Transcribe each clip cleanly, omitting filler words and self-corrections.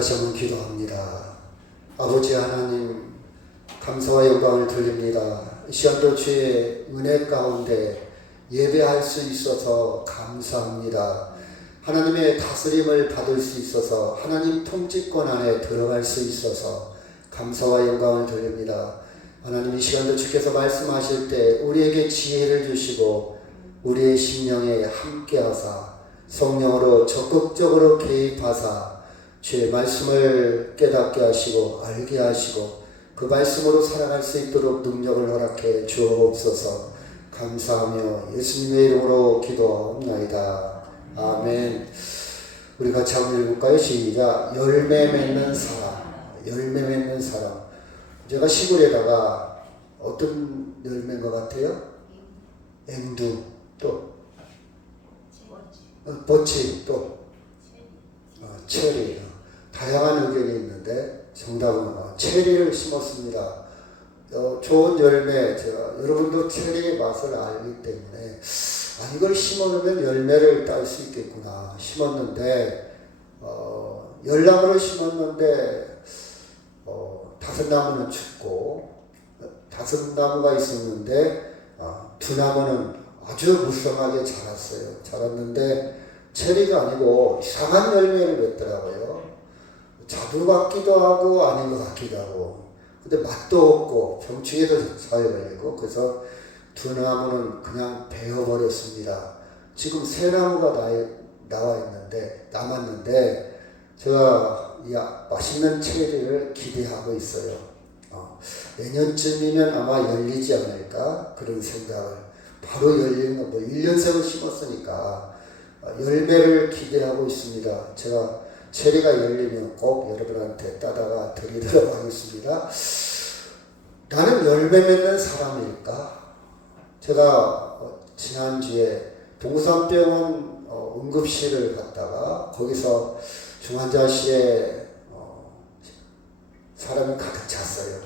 다시 한번 기도합니다. 아버지 하나님, 감사와 영광을 돌립니다. 이 시간도 주의 은혜 가운데 예배할 수 있어서 감사합니다. 하나님의 다스림을 받을 수 있어서, 하나님 통치권 안에 들어갈 수 있어서 감사와 영광을 돌립니다. 하나님, 이 시간도 주께서 말씀하실 때 우리에게 지혜를 주시고 우리의 심령에 함께하사 성령으로 적극적으로 개입하사 주의 말씀을 깨닫게 하시고 알게 하시고 그 말씀으로 살아갈 수 있도록 능력을 허락해 주옵소서. 감사하며 예수님의 이름으로 기도하옵나이다. 아멘. 우리 같이 한번 읽을까요? 시작. 열매 맺는 사람. 열매 맺는 사람. 제가 시골에다가 어떤 열매인 것 같아요? 앵두, 또 버치, 또 체리. 다양한 의견이 있는데 정답은 체리를 심었습니다. 좋은 열매, 제가 여러분도 체리의 맛을 알기 때문에 이걸 심어놓으면 열매를 딸 수 있겠구나 심었는데, 열나무를 심었는데 5나무는 죽고 5나무가 있었는데 2나무는 아주 무성하게 자랐는데 체리가 아니고 이상한 열매를 맺더라고요. 자두 같기도 하고 아닌 것 같기도 하고, 근데 맛도 없고 병충해도 잘 걸리고, 그래서 2나무는 그냥 베어버렸습니다. 지금 3나무가 남았는데 제가 이 맛있는 체리를 기대하고 있어요. 내년쯤이면 아마 열리지 않을까 그런 생각을, 바로 열리는 거, 1년생을 심었으니까 열매를 기대하고 있습니다. 제가 체리가 열리면 꼭 여러분한테 따다가 드리도록 하겠습니다. 나는 열매 맺는 사람일까? 제가 지난주에 동산병원 응급실을 갔다가 거기서 중환자실에 사람이 가득 찼어요.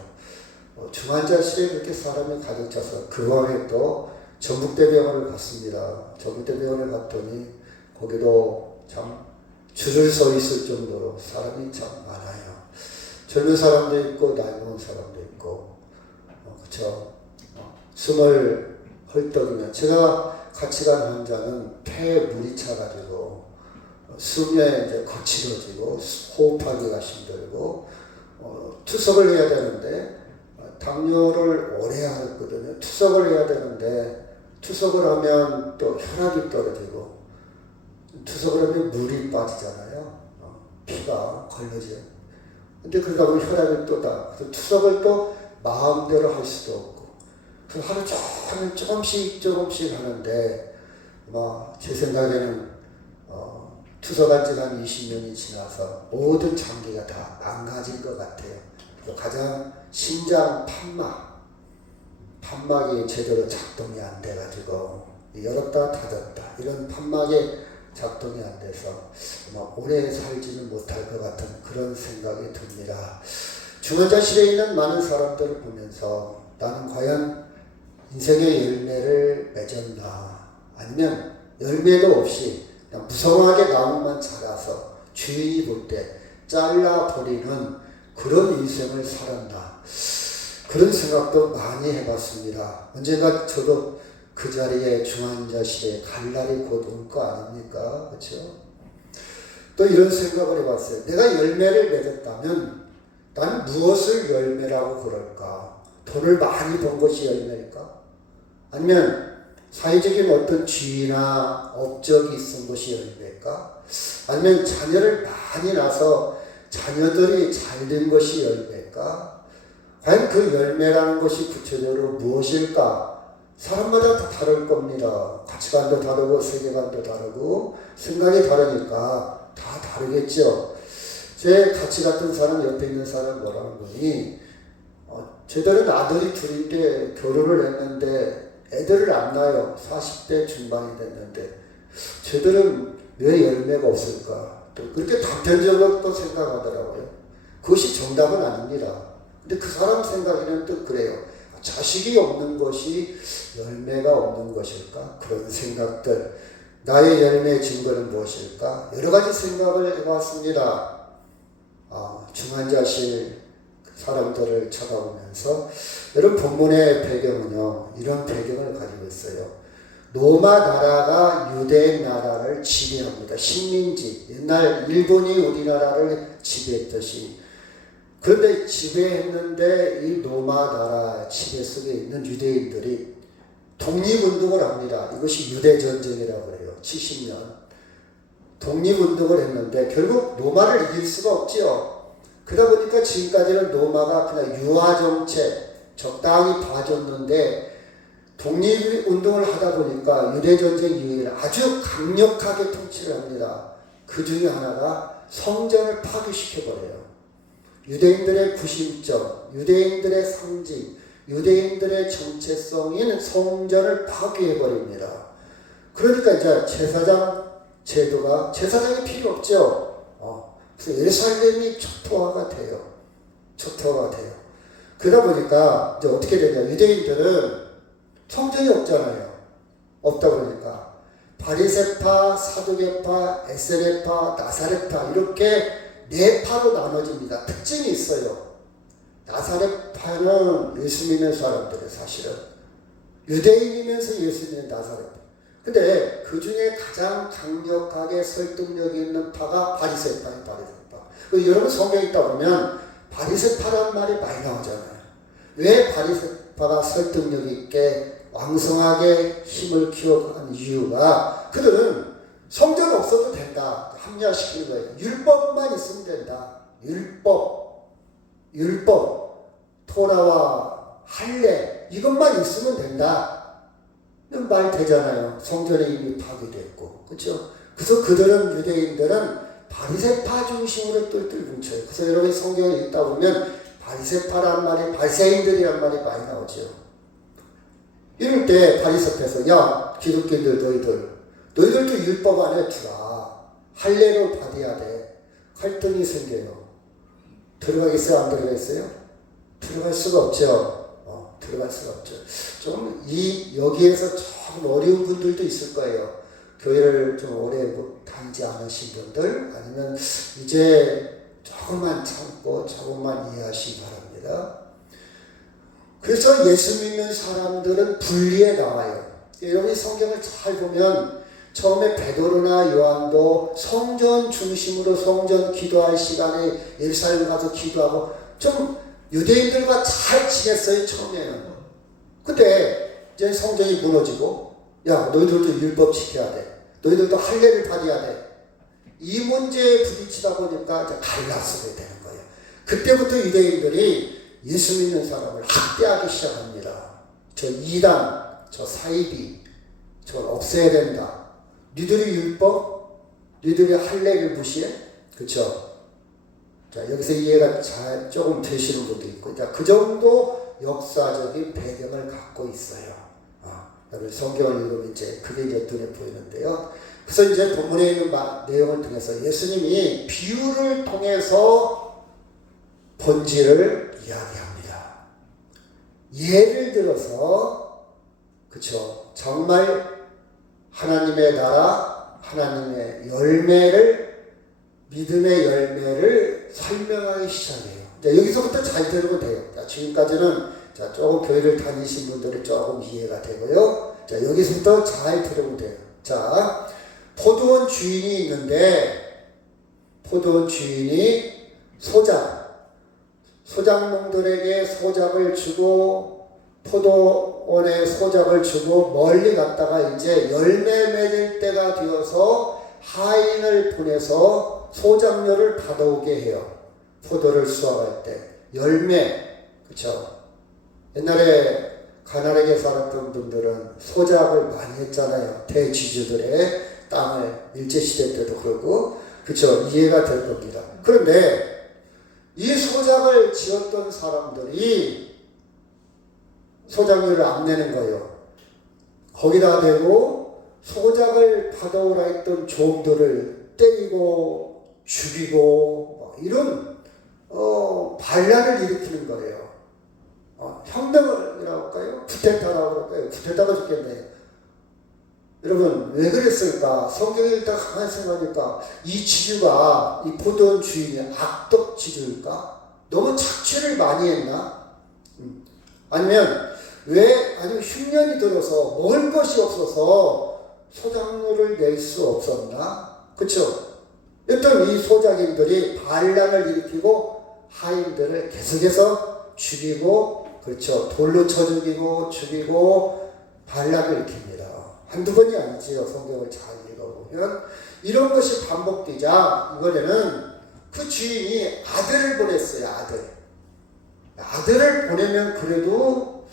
중환자실에 그렇게 사람이 가득 차서 그 밤에 또 전북대병원을 갔습니다. 전북대병원을 갔더니 거기도 참 줄을 서 있을 정도로 사람이 참 많아요. 젊은 사람도 있고 나이 먹은 사람도 있고, 그쵸. 숨을 헐떡이면, 제가 같이 간 환자는 폐에 물이 차가지고 숨에 이제 거칠어지고 호흡하기가 힘들고 투석을 해야 되는데, 당뇨를 오래 하거든요. 투석을 해야 되는데 투석을 하면 또 혈압이 떨어지고, 투석을 하면 물이 빠지잖아요. 피가 걸러져요. 근데 그러다 보면 혈압이 그래서 투석을 또 마음대로 할 수도 없고, 그래서 하루 종일 조금씩 하는데, 제 생각에는 투석한 지가 한 20년이 지나서 모든 장기가 다 망가진 것 같아요. 그래서 가장 심장 판막이 제대로 작동이 안 돼가지고 열었다 닫았다, 이런 판막에 작동이 안 돼서 오래 살지는 못할 것 같은 그런 생각이 듭니다. 중환자실에 있는 많은 사람들을 보면서 나는 과연 인생의 열매를 맺었나, 아니면 열매도 없이 그냥 무성하게 나무만 자라서 주인이 볼 때 잘라버리는 그런 인생을 살았나, 그런 생각도 많이 해봤습니다. 언젠가 저도 그 자리에 중환자실에 갈 날이 곧 올 거 아닙니까? 그렇죠? 또 이런 생각을 해봤어요. 내가 열매를 맺었다면 나는 무엇을 열매라고 그럴까? 돈을 많이 번 것이 열매일까? 아니면 사회적인 어떤 지위나 업적이 있은 것이 열매일까? 아니면 자녀를 많이 낳아서 자녀들이 잘 된 것이 열매일까? 과연 그 열매라는 것이 구체적으로 무엇일까? 사람마다 다 다를 겁니다. 가치관도 다르고 세계관도 다르고 생각이 다르니까 다 다르겠죠. 제 같이 같은 사람, 옆에 있는 사람 뭐라는 거니, 쟤들은 아들이 둘인데 결혼을 했는데 애들을 안 낳아요. 40대 중반이 됐는데 쟤들은 왜 열매가 없을까? 또 그렇게 단편적으로 또 생각하더라고요. 그것이 정답은 아닙니다. 근데 그 사람 생각에는 또 그래요. 자식이 없는 것이 열매가 없는 것일까? 그런 생각들. 나의 열매의 증거는 무엇일까? 여러 가지 생각을 해봤습니다. 중환자실 사람들을 쳐다보면서 여러분 본문의 배경은요 이런 배경을 가지고 있어요. 로마 나라가 유대 나라를 지배합니다. 식민지, 옛날 일본이 우리나라를 지배했듯이. 그런데 지배했는데 이 로마 나라 지배 속에 있는 유대인들이 독립운동을 합니다. 이것이 유대전쟁이라고 그래요. 70년. 독립운동을 했는데 결국 로마를 이길 수가 없지요. 그러다 보니까 지금까지는 로마가 그냥 유화정책 적당히 봐줬는데 독립운동을 하다 보니까 유대전쟁 이후에 아주 강력하게 통치를 합니다. 그 중에 하나가 성전을 파괴시켜버려요. 유대인들의 구심점, 유대인들의 상징, 유대인들의 정체성인 성전을 파괴해버립니다. 그러니까 이제 제사장 제도가, 제사장이 필요 없죠. 그래서 예루살렘이 초토화가 돼요. 초토화가 돼요. 그러다 보니까 이제 어떻게 되냐. 유대인들은 성전이 없잖아요. 없다 보니까 바리새파, 사두개파, 에세레파, 나사렛파 이렇게 네 파로 나눠집니다. 특징이 있어요. 나사렛파는 예수 믿는 사람들의 사실은 유대인이면서 예수 믿는 나사렛파. 근데 그 중에 가장 강력하게 설득력이 있는 파가 바리새파예요. 바리새파. 여러분 성경 읽다 보면 바리새파라는 말이 많이 나오잖아요. 왜 바리새파가 설득력 있게 왕성하게 힘을 키워간 이유가 그들은 성전 없어도 된다. 합리화시키는 거예요. 율법만 있으면 된다. 율법, 토라와 할례 이것만 있으면 된다. 말 되잖아요. 성전에 이미 파괴됐고, 그렇죠? 그래서 그들은 유대인들은 바리새파 중심으로 똘똘 뭉쳐요. 그래서 여러분이 성경을 읽다 보면 바리새파란 말이 바리새인들이란 말이 많이 나오죠. 이럴 때 바리새파에서 야 기독교인들 너희들도 율법 안에 두라. 할례로 받아야 돼. 갈등이 생겨요. 들어가겠어요? 안 들어가겠어요? 들어갈 수가 없죠. 들어갈 수가 없죠. 여기에서 조금 어려운 분들도 있을 거예요. 교회를 좀 오래 다니지 않으신 분들, 아니면 이제 조금만 참고 조금만 이해하시기 바랍니다. 그래서 예수 믿는 사람들은 분리해 나와요. 여러분이 성경을 잘 보면 처음에 베드로나 요한도 성전 중심으로 성전 기도할 시간에 예루살렘 가서 기도하고 좀 유대인들과 잘 지냈어요, 처음에는. 근데 이제 성전이 무너지고, 야, 너희들도 율법 지켜야 돼. 너희들도 할례를 받아야 돼. 이 문제에 부딪히다 보니까 이제 갈라서게 되는 거예요. 그때부터 유대인들이 예수 믿는 사람을 학대하기 시작합니다. 저 이단, 저 사이비, 저걸 없애야 된다. 니들이 율법, 니들이 할례를 무시해? 그쵸? 자, 여기서 이해가 조금 되시는 분도 있고, 자, 그 정도 역사적인 배경을 갖고 있어요. 성경을 읽으면 이제 그게 이제 눈에 보이는데요. 그래서 이제 본문에 있는 내용을 통해서 예수님이 비유를 통해서 본질을 이야기합니다. 예를 들어서, 그쵸? 정말 하나님의 나라, 하나님의 믿음의 열매를 설명하기 시작해요. 자, 여기서부터 잘 들으면 돼요. 자, 지금까지는 조금 교회를 다니신 분들은 조금 이해가 되고요. 자, 여기서부터 잘 들으면 돼요. 자, 포도원 주인이 있는데, 포도원 주인이 소작농들에게 소작을 주고, 포도원에 소작을 주고, 멀리 갔다가 이제 열매 맺을 때가 되어서 하인을 보내서 소작료를 받아오게 해요. 포도를 수확할 때. 열매, 그쵸? 옛날에 가나안에 살았던 분들은 소작을 많이 했잖아요. 대지주들의 땅을 일제시대 때도 그러고, 그쵸? 이해가 될 겁니다. 그런데 이 소작을 지었던 사람들이 소작료를 안 내는 거예요. 거기다 대고 소작을 받아오라 했던 종들을 때리고 죽이고 이런 반란을 일으키는 거예요. 혁명이라고 할까요? 쿠데타라고 할까요? 쿠데타가 좋겠네요. 여러분 왜 그랬을까? 성경에 일단 가만히 생각하니까 이 지주가 이 포도원 주인이 악덕 지주일까? 너무 착취를 많이 했나? 아니면 아니면 흉년이 들어서 먹을 것이 없어서 소작물을 낼 수 없었나? 그쵸? 일단 이 소작인들이 반란을 일으키고 하인들을 계속해서 죽이고, 그렇죠, 돌로 쳐 죽이고 반란을 일으킵니다. 한두 번이 아니지요. 성경을 잘 읽어보면 이런 것이 반복되자 이번에는 그 주인이 아들을 보냈어요. 아들을 보내면 그래도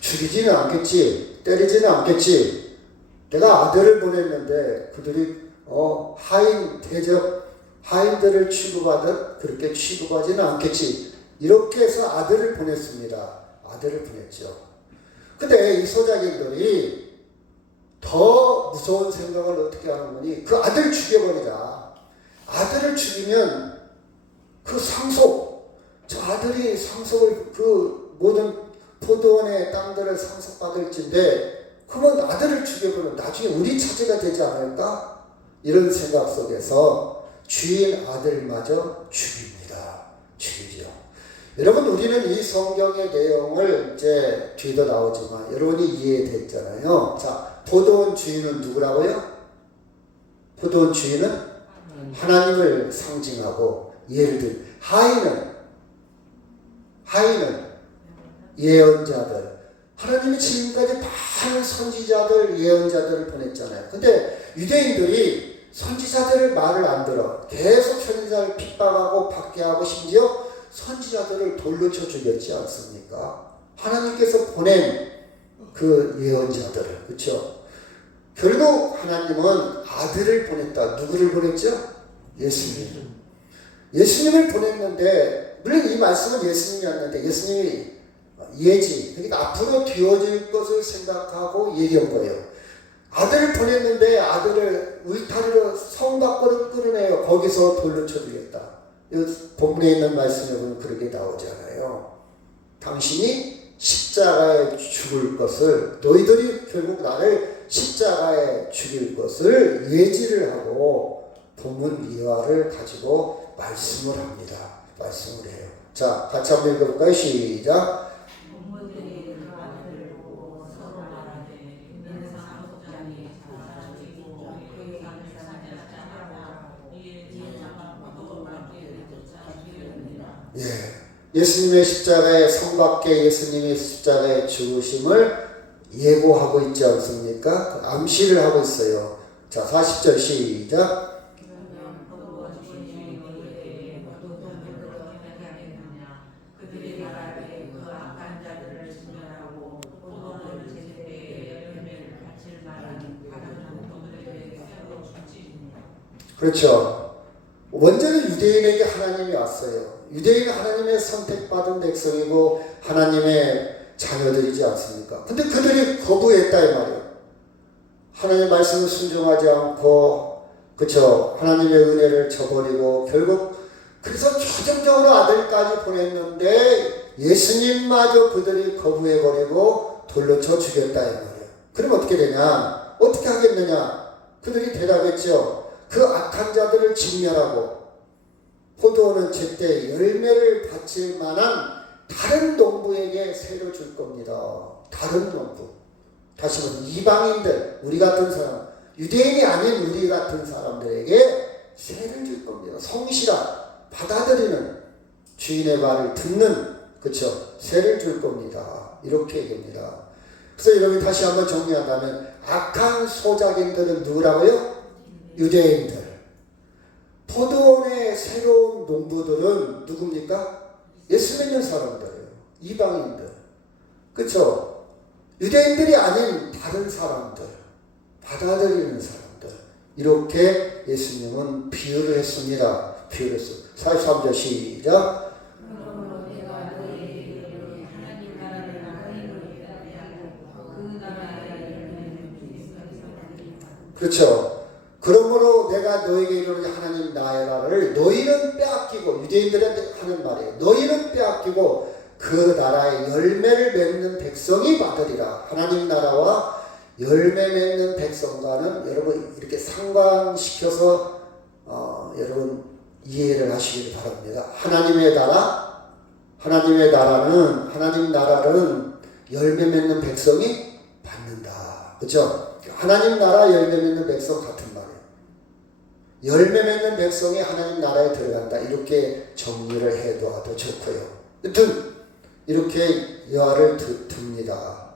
죽이지는 않겠지, 때리지는 않겠지. 내가 아들을 보냈는데 그들이 하인들을 취급하듯 그렇게 취급하지는 않겠지. 이렇게 해서 아들을 보냈습니다. 아들을 보냈죠. 근데 이 소작인들이 더 무서운 생각을 어떻게 하는 거니? 그 아들 죽여버리자. 아들을 죽이면 그 저 아들이 상속을, 그 모든 포도원의 땅들을 상속받을진데, 그러면 아들을 죽여버리면 나중에 우리 차지가 되지 않을까? 이런 생각 속에서 주인 아들마저 죽이죠. 여러분, 우리는 이 성경의 내용을 이제 뒤도 나오지만 여러분이 이해됐잖아요. 자, 포도원 주인은 누구라고요? 포도원 주인은 하나님을 상징하고, 예를 들 하인은 예언자들. 하나님이 지금까지 많은 선지자들, 예언자들을 보냈잖아요. 근데 유대인들이 선지자들을 말을 안 들어. 계속 선지자를 핍박하고 박해하고 심지어 선지자들을 돌로 쳐 죽였지 않습니까? 하나님께서 보낸 그 예언자들을, 그렇죠? 결국 하나님은 아들을 보냈다. 누구를 보냈죠? 예수님을 보냈는데, 물론 이 말씀은 예수님이었는데 예수님이 예지, 그러니까 앞으로 되어질 것을 생각하고 얘기한 거예요. 아들을 보냈는데 아들을 울타리로 성 밖으로 끌어내요. 거기서 돌로 쳐 죽였다. 본문에 있는 말씀에 보면 그렇게 나오잖아요. 당신이 십자가에 죽을 것을, 너희들이 결국 나를 십자가에 죽일 것을 예지를 하고 본문 미화를 가지고 말씀을 합니다. 말씀을 해요. 자, 같이 한번 읽어볼까요? 시작. 예수님의 십자가에, 성 밖에 예수님의 십자가에 죽으심을 예고하고 있지 않습니까? 암시를 하고 있어요. 자, 40절 시작. 그렇죠. 원전은 유대인에게 하나님이 왔어요. 유대인은 하나님의 선택받은 백성이고 하나님의 자녀들이지 않습니까? 근데 그들이 거부했다 이 말이에요. 하나님의 말씀을 순종하지 않고, 그렇죠, 하나님의 은혜를 저버리고, 결국 그래서 최종적으로 아들까지 보냈는데 예수님마저 그들이 거부해버리고 돌로 쳐 죽였다 이 말이에요. 그럼 어떻게 되냐? 어떻게 하겠느냐? 그들이 대답했죠. 그 악한 자들을 진멸하고 포도원은 제때 열매를 바칠 만한 다른 농부에게 새로 줄 겁니다. 다른 농부. 다시 말해 이방인들, 우리 같은 사람, 유대인이 아닌 우리 같은 사람들에게 새를 줄 겁니다. 성실한, 받아들이는, 주인의 말을 듣는, 그쵸, 새를 줄 겁니다. 이렇게 얘기합니다. 그래서 여러분 다시 한번 정리한다면 악한 소작인들은 누구라고요? 유대인들. 포도원의 새로운 농부들은 누굽니까? 예수 믿는 사람들이에요. 이방인들. 그쵸? 유대인들이 아닌 다른 사람들, 받아들이는 사람들. 이렇게 예수님은 비유를 했습니다. 비유를 했어요. 43절 시작. 그렇죠. 그러므로 내가 너에게 이르노니 하나님 나라를 너희는 빼앗기고, 유대인들한테 하는 말이에요. 너희는 빼앗기고 그 나라의 열매를 맺는 백성이 받으리라. 하나님 나라와 열매 맺는 백성과는 여러분 이렇게 상관시켜서 여러분 이해를 하시길 바랍니다. 하나님 나라는 열매 맺는 백성이 받는다. 그렇죠? 하나님 나라 열매 맺는 백성 같은 말이에요. 열매 맺는 백성이 하나님 나라에 들어간다. 이렇게 정리를 해도 좋고요. 여튼 이렇게 여하를 둡니다.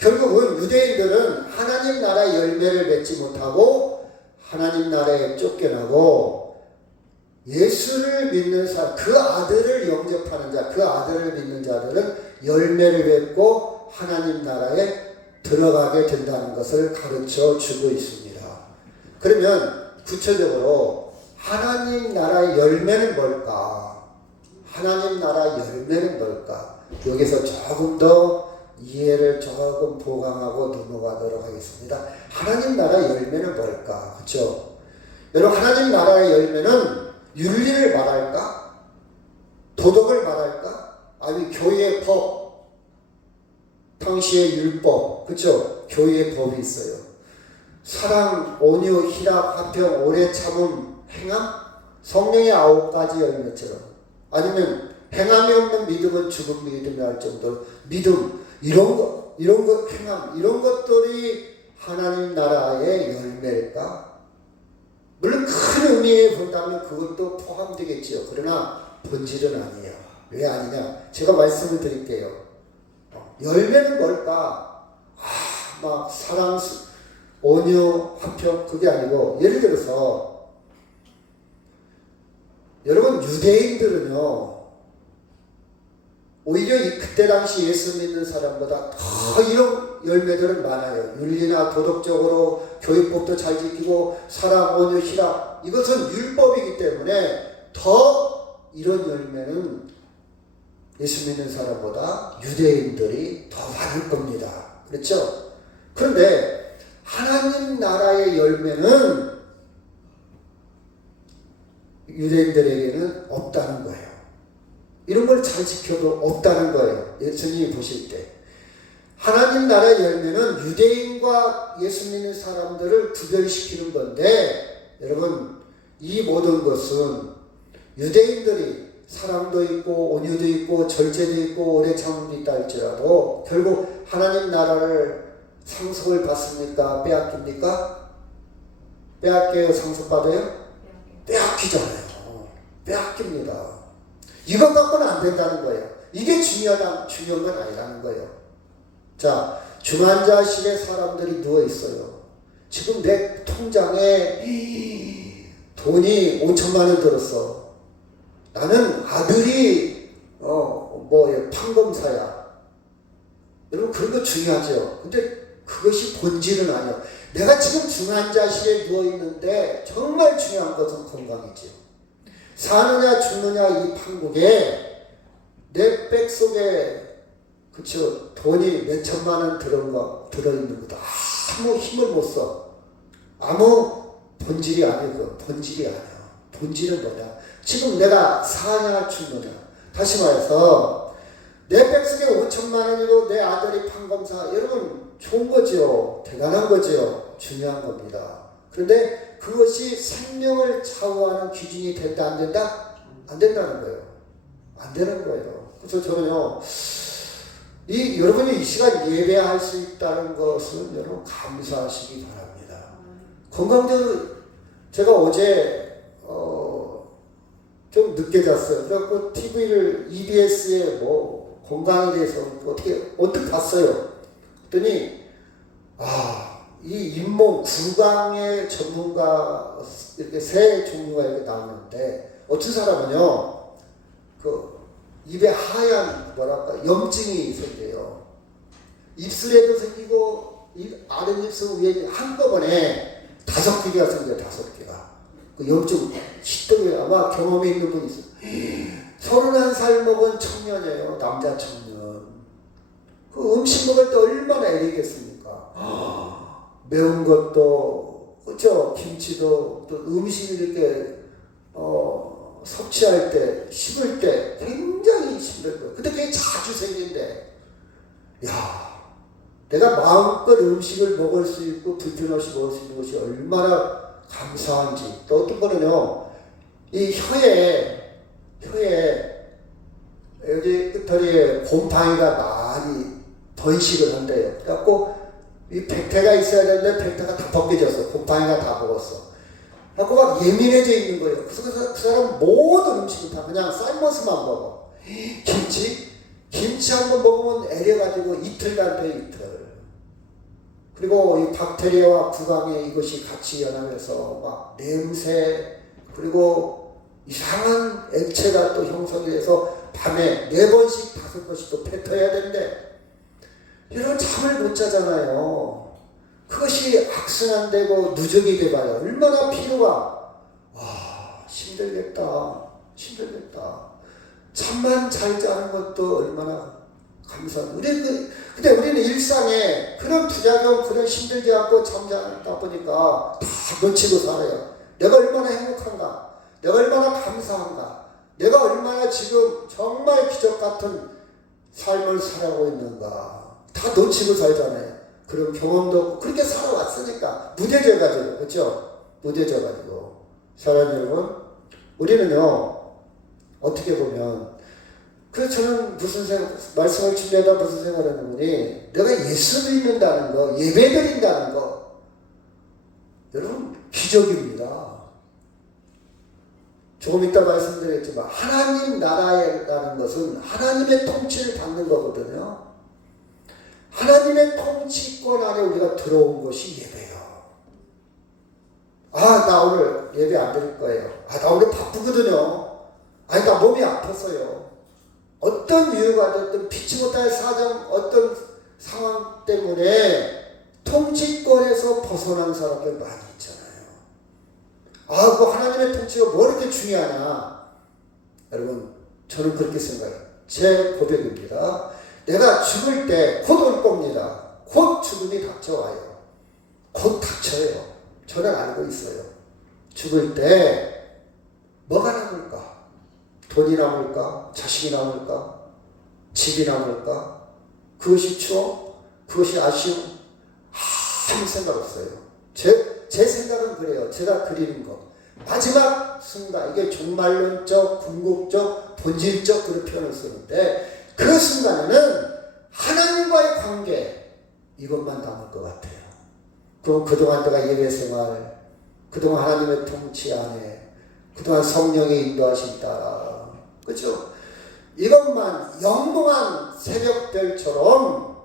결국은 유대인들은 하나님 나라 열매를 맺지 못하고 하나님 나라에 쫓겨나고 예수를 믿는 사람, 그 아들을 영접하는 자, 그 아들을 믿는 자들은 열매를 맺고 하나님 나라에 들어가게 된다는 것을 가르쳐 주고 있습니다. 그러면 구체적으로 하나님 나라의 열매는 뭘까? 하나님 나라 열매는 뭘까? 여기서 조금 더 이해를 조금 보강하고 넘어가도록 하겠습니다. 하나님 나라 열매는 뭘까? 그렇죠? 여러분, 하나님 나라의 열매는 윤리를 말할까? 도덕을 말할까? 아니면 교회의 법, 당시의 율법, 그렇죠? 교회의 법이 있어요. 사랑, 온유, 희락, 화평, 오래 참음, 행함, 성령의 9가지 열매처럼, 아니면 행함이 없는 믿음은 죽은 믿음이 할 정도로 믿음, 이런 것 행함, 이런 것들이 하나님 나라의 열매일까? 물론 큰 의미에 본다면 그것도 포함되겠지요. 그러나 본질은 아니에요. 왜 아니냐? 제가 말씀을 드릴게요. 열매는 뭘까? 막 사랑, 온유, 화평, 그게 아니고, 예를 들어서 여러분, 유대인들은요 오히려 그때 당시 예수 믿는 사람보다 더 이런 열매들은 많아요. 윤리나 도덕적으로 교육법도 잘 지키고 사랑, 온유, 희락, 이것은 율법이기 때문에 더 이런 열매는 예수 믿는 사람보다 유대인들이 더 많을 겁니다. 그렇죠? 그런데 하나님 나라의 열매는 유대인들에게는 없다는 거예요. 이런 걸 잘 지켜도 없다는 거예요. 예수님이 보실 때. 하나님 나라의 열매는 유대인과 예수 믿는 사람들을 구별시키는 건데, 여러분, 이 모든 것은 유대인들이 사랑도 있고 온유도 있고 절제도 있고 오래 참음도 있다 할지라도 결국 하나님 나라를 상속을 받습니까? 빼앗깁니까? 빼앗겨요? 상속받아요? 빼앗기잖아요. 빼앗깁니다. 이것 갖고는 안 된다는 거예요. 이게 중요한 건 아니라는 거예요. 자, 중환자실에 사람들이 누워 있어요. 지금 내 통장에 돈이 5천만 원 들었어. 나는 아들이 판검사야. 여러분, 그런 거 중요하죠. 근데 그것이 본질은 아니에요. 내가 지금 중환자실에 누워 있는데 정말 중요한 것은 건강이지요. 사느냐 죽느냐 이 판국에 내 백 속에 그쵸 돈이 몇 천만 원 들어있는 것도 아무 힘을 못 써. 아무 본질이 아니고 본질이 아니야. 본질은 뭐냐? 지금 내가 사냐 죽느냐. 다시 말해서 내 백 속에 5천만 원이고 내 아들이 판검사. 여러분 좋은 거죠. 대단한 거죠. 중요한 겁니다. 그런데 그것이 생명을 좌우하는 기준이 된다 안 된다? 안 된다는 거예요. 안 되는 거예요. 그래서 저는요 여러분이 이 시간 예배할 수 있다는 것은 여러분 감사하시기 바랍니다. 건강적으로 제가 어제 좀 늦게 잤어요. 그래갖고 TV를 EBS에 건강에 대해서 어떻게 언뜻 봤어요. 그랬더니 이 잇몸 구강의 전문가 이렇게 세 종류가 이렇게 나오는데 어떤 사람은요 그 입에 하얀 염증이 생겨요. 입술에도 생기고 아랫입술 위에 한꺼번에 5개가 생겨요. 5개가 그 염증 시덩이 아마 경험이 있는 분이 있어요. 31살 먹은 청년이에요. 남자 청년. 그 음식 먹을 때 얼마나 애리겠습니까? 매운 것도 그렇죠. 김치도 또 음식을 이렇게 섭취할 때 씹을 때 굉장히 힘들 거예요. 근데 그게 자주 생긴데 내가 마음껏 음식을 먹을 수 있고 불편 없이 먹을 수 있는 것이 얼마나 감사한지. 또 어떤 거는요, 이 혀에 여기 끝털이에 곰팡이가 많이 번식을 한대요. 그래갖고 이 백태가 있어야 되는데 백태가 다 벗겨졌어. 곰팡이가 다 먹었어. 그래갖고 막 예민해져 있는 거예요. 그래서 그 사람 모든 음식을 다 그냥 삶아서만 먹어. 김치 한번 먹으면 애려가지고 이틀간 돼, 이틀. 그리고 이 박테리아와 구강에 이것이 같이 연합해서 막 냄새, 그리고 이상한 액체가 또 형성이 돼서 밤에 4번씩 5번씩 또 뱉어야 된대. 이런 잠을 못 자잖아요. 그것이 악순환되고 누적이 돼봐요. 얼마나 피로가, 힘들겠다. 잠만 잘 자는 것도 얼마나 감사합니다. 근데 우리는 일상에 그런 부작용, 그런 힘들지 않고 잠자다 보니까 다 놓치고 살아요. 내가 얼마나 행복한가? 내가 얼마나 감사한가? 내가 얼마나 지금 정말 기적 같은 삶을 살아가고 있는가? 다 놓치고 살잖아요. 그런 경험도 없고 그렇게 살아왔으니까 무뎌져가지고, 그렇죠? 무뎌져가지고. 사랑하는 여러분, 우리는요 어떻게 보면 저는 말씀을 준비하다 무슨 생각을 했느니, 내가 예수 믿는다는 거, 예배 드린다는 거, 여러분 기적입니다. 조금 이따 말씀드렸지만 하나님 나라라는 것은 하나님의 통치를 받는 거거든요. 하나님의 통치권 안에 우리가 들어온 것이 예배예요. 나 오늘 예배 안 드릴 거예요. 나 오늘 바쁘거든요. 나 몸이 아팠어요. 어떤 이유가 됐든 피치 못할 사정, 어떤 상황 때문에 통치권에서 벗어난 사람들 많이 있잖아요. 그 하나님의 통치가 뭐 이렇게 중요하냐. 여러분, 저는 그렇게 생각해요. 제 고백입니다. 내가 죽을 때 곧 올 겁니다. 곧 죽음이 닥쳐와요. 곧 닥쳐요. 저는 알고 있어요. 죽을 때 뭐가 남을까? 돈이 남을까? 자식이 남을까? 집이 남을까? 그것이 추억? 그것이 아쉬움? 아무 생각 없어요. 제 생각은 그래요. 제가 그리는 거. 마지막 순간, 이게 종말론적, 궁극적, 본질적 그런 표현을 쓰는데, 그 순간에는 하나님과의 관계, 이것만 남을 것 같아요. 그럼 그동안 내가 예배 생활, 그동안 하나님의 통치 안에, 그동안 성령의 인도하심 따라, 그렇죠? 이것만 영롱한 새벽별처럼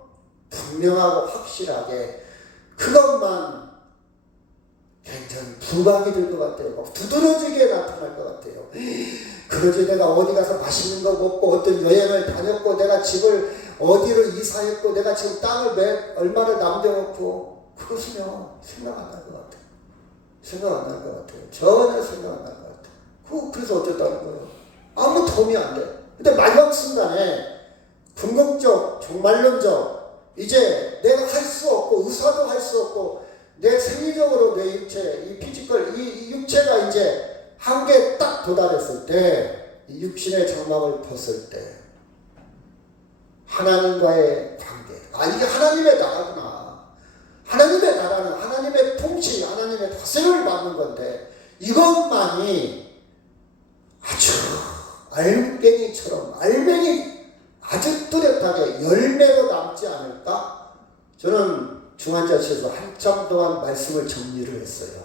분명하고 확실하게, 그것만 굉장히 부각이 될 것 같아요. 두드러지게 나타날 것 같아요. 그러지, 내가 어디 가서 맛있는 거 먹고 어떤 여행을 다녔고, 내가 집을 어디로 이사했고, 내가 지금 땅을 얼마를 남겨놓고, 그것은요 생각 안 날 것 같아요. 생각 안 날 것 같아요. 전혀 생각 안 날 것 같아요. 그래서 어쨌다는 거예요. 아무 도움이 안 돼. 근데 마지막 순간에 궁극적, 종말론적, 이제 내가 할 수 없고, 의사도 할 수 없고, 내 생리적으로 내 육체, 이 피지컬, 이 육체가 이제 한계에 딱 도달했을 때, 이 육신의 장막을 벗을 때, 하나님과의 관계. 이게 하나님의 나라구나. 하나님의 나라는 하나님의 통치, 하나님의 다스림을 받는 건데, 이것만이 아주 알맹이 아주 뚜렷하게 열매로 남지 않을까? 저는 중환자실에서 한참 동안 말씀을 정리를 했어요.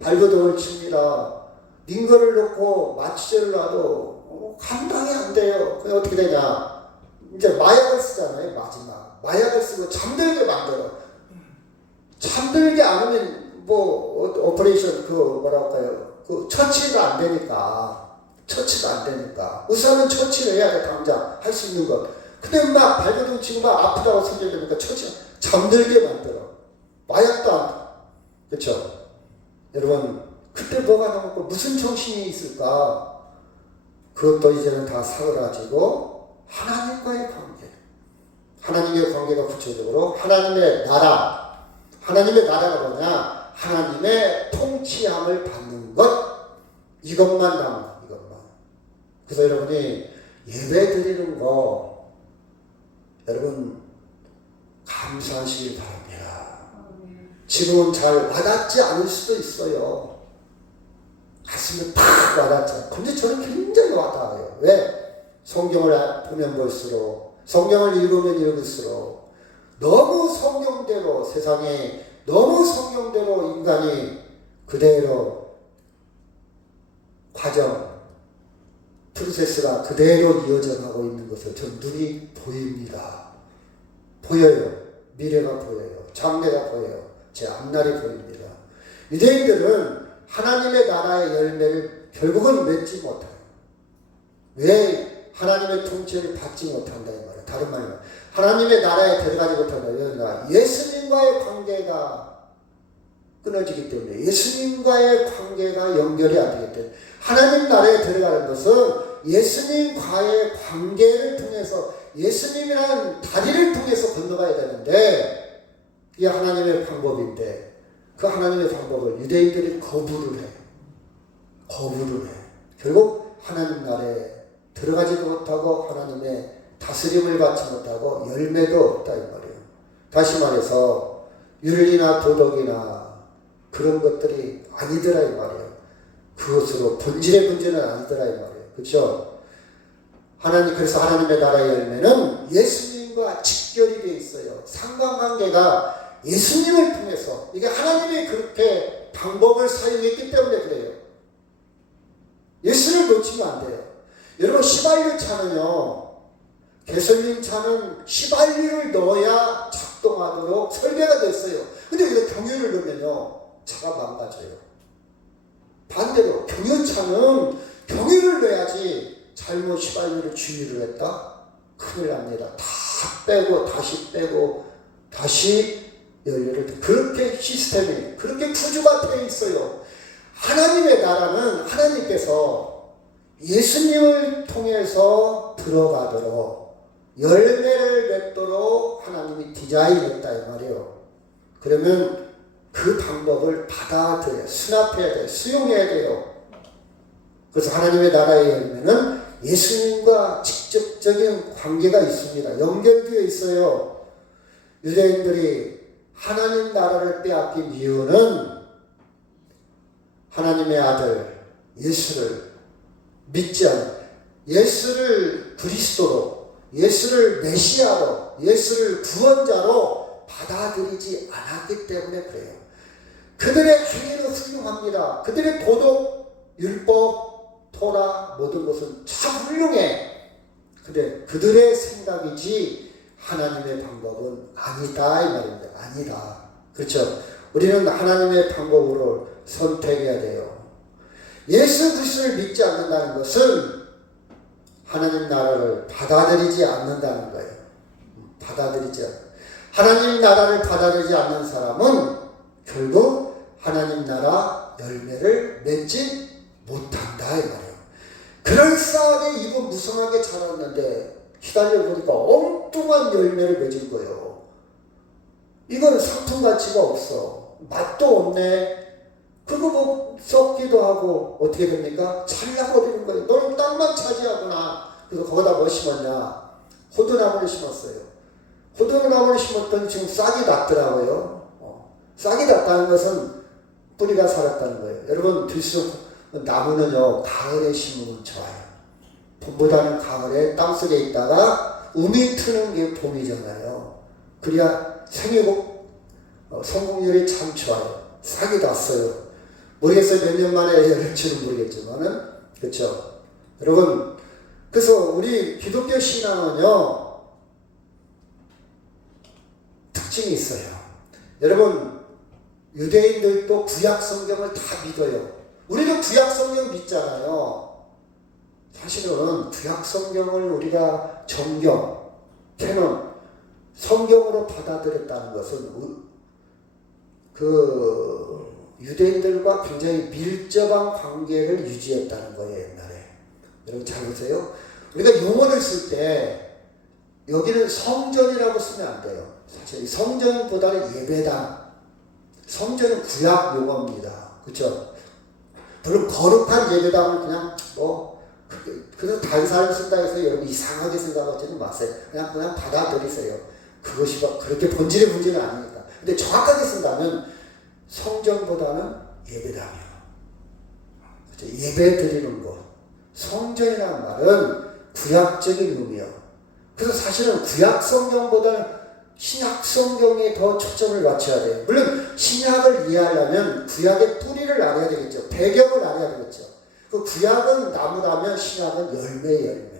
발버둥을 칩니다. 링거를 넣고 마취제를 놔도 감당이 안 돼요. 그게 어떻게 되냐? 이제 마약을 쓰잖아요. 마지막 마약을 쓰고 잠들게 만들어. 잠들게 않으면 오퍼레이션 처치가 안 되니까. 의사는 처치를 해야 돼. 당장 할 수 있는 것. 근데 막 발버둥 치고 막 아프다고 소리를 잠들게 만들어. 마약도 안 돼. 그렇죠? 여러분, 그때 뭐가 남았고 무슨 정신이 있을까? 그것도 이제는 다 사그라지고 하나님과의 관계. 하나님의 관계가 구체적으로 하나님의 나라가 뭐냐? 하나님의 통치함을 받는 것. 이것만 남아. 그래서 여러분이 예배 드리는 거, 여러분 감사하시길 바랍니다. 지금은 잘 와닿지 않을 수도 있어요. 가슴에 탁 와닿죠. 근데 저는 굉장히 와닿아요. 왜? 성경을 보면 볼수록, 성경을 읽으면 읽을수록 너무 성경대로, 세상에 너무 성경대로 인간이 그대로 과정, 프로세스가 그대로 이어져 가고 있는 것을 전 눈이 보입니다. 보여요. 미래가 보여요. 장래가 보여요. 제 앞날이 보입니다. 유대인들은 하나님의 나라의 열매를 결국은 맺지 못해요. 왜 하나님의 통치를 받지 못한다 이 말이에요. 다른 말로 하나님의 나라에 들어가지 못한다. 그러니까 예수님과의 관계가 끊어지기 때문에, 예수님과의 관계가 연결이 안 되기 때문에, 하나님 나라에 들어가는 것은 예수님과의 관계를 통해서, 예수님이라는 다리를 통해서 건너가야 되는데, 이게 하나님의 방법인데, 그 하나님의 방법을 유대인들이 거부를 해. 거부를 해. 결국 하나님 나라에 들어가지도 못하고 하나님의 다스림을 받지 못하고 열매도 없다 이 말이에요. 다시 말해서 윤리나 도덕이나 그런 것들이 아니더라 이 말이에요. 그것으로 본질의 문제는 아니더라 이 말이에요. 그렇죠? 그래서 하나님의 나라의 열매는 예수님과 직결이 되어 있어요. 상관관계가 예수님을 통해서, 이게 하나님이 그렇게 방법을 사용했기 때문에 그래요. 예수를 놓치면 안 돼요. 여러분 시발유 차는요, 개솔린 차는 시발유를 넣어야 작동하도록 설계가 됐어요. 근데 이거 경유를 넣으면요 차가 망가져요. 반대로 경유차는 경유를 넣어야지, 잘못 시발유를 주유를 했다? 큰일 납니다. 다 빼고 다시 빼고 다시 연료를, 그렇게 시스템이, 그렇게 구조가 되어 있어요. 하나님의 나라는 하나님께서 예수님을 통해서 들어가도록, 열매를 맺도록 하나님이 디자인했다 이 말이에요. 그러면 그 방법을 받아들여야, 수납해야 돼요. 수용해야 돼요. 그래서 하나님의 나라의 열매는 예수님과 직접적인 관계가 있습니다. 연결되어 있어요. 유대인들이 하나님 나라를 빼앗긴 이유는 하나님의 아들 예수를 믿지 않는, 예수를 그리스도로, 예수를 메시아로, 예수를 구원자로 받아들이지 않았기 때문에 그래요. 그들의 행위는 훌륭합니다. 그들의 도덕, 율법, 토라 모든 것은 참 훌륭해. 근데 그들의 생각이지 하나님의 방법은 아니다 이 말입니다. 아니다. 그렇죠? 우리는 하나님의 방법으로 선택해야 돼요. 예수 그리스도를 믿지 않는다는 것은 하나님 나라를 받아들이지 않는다는 거예요. 받아들이지 않는. 하나님 나라를 받아들이지 않는 사람은 결국 하나님 나라 열매를 맺지 못한다 이 말이에요. 그럴싸하게 이거 무성하게 자랐는데 기다려 보니까 엉뚱한 열매를 맺은 거예요. 이건 상품 가치가 없어. 맛도 없네. 그거 뭐 썩기도 하고 어떻게 됩니까? 잘라버리는 거예요. 너는 땅만 차지하구나. 그래서 거기다 뭐 심었냐? 호두나무를 심었어요. 호두나무를 심었더니 지금 싹이 났더라고요. 싹이 났다는 것은 뿌리가 살았다는 거예요. 여러분 나무는요 가을에 심으면 좋아요. 봄보다는 가을에 땅속에 있다가 음이 트는 게 봄이잖아요. 그래야 성공률이 참 좋아요. 싹이 났어요. 모르겠어요. 몇 년 만에 열릴지는 모르겠지만은, 그렇죠? 여러분, 그래서 우리 기독교 신앙은요 특징이 있어요. 여러분, 유대인들도 구약 성경을 다 믿어요. 우리도 구약 성경 믿잖아요. 사실은 구약 성경을 우리가 정경, 캐논, 성경으로 받아들였다는 것은 유대인들과 굉장히 밀접한 관계를 유지했다는 거예요, 옛날에. 여러분 잘 보세요. 우리가 용어를 쓸 때 여기는 성전이라고 쓰면 안 돼요. 사실 성전보다는 예배당. 성전은 구약 용어입니다. 그렇죠? 물론 거룩한 예배당은 그냥 그래서 다른 사람이 쓴다 해서 여러분 이상하게 생각하지는 마세요. 그냥 받아들이세요. 그것이 막 그렇게 본질의 문제는 아니니까. 근데 정확하게 쓴다면 성전보다는 예배당이에요. 그렇죠? 예배 드리는 것. 성전이라는 말은 구약적인 의미예요. 그래서 사실은 구약 성경보다는 신약 성경에 더 초점을 맞춰야 돼요. 물론 신약을 이해하려면 구약의 뿌리를 알아야 되겠죠. 배경을 알아야 되겠죠. 그 구약은 나무라면 신약은 열매.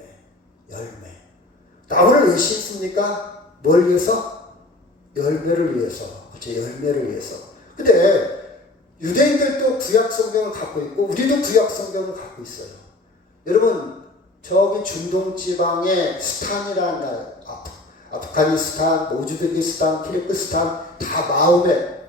나무를 왜 심습니까? 뭘 위해서? 열매를 위해서. 그렇죠? 열매를 위해서. 근데 유대인들도 구약 성경을 갖고 있고 우리도 구약 성경을 갖고 있어요. 여러분 저기 중동 지방의 스탄이라는 나라, 아프가니스탄, 우즈베키스탄, 키르기스탄 다 마음의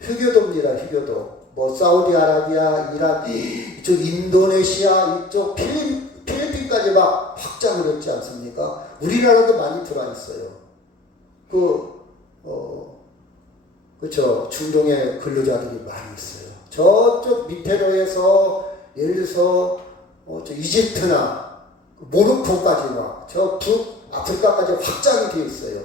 휴교도입니다. 휴교도. 뭐 사우디아라비아, 이란, 이쪽 인도네시아, 이쪽 필리핀까지 막 확장을 했지 않습니까? 우리나라도 많이 들어와 있어요. 그렇죠. 중동에 근로자들이 많이 있어요. 저쪽 밑에로에서 예를 들어서 이집트나 모로코까지 막 저 북아프리카까지 확장이 되어 있어요.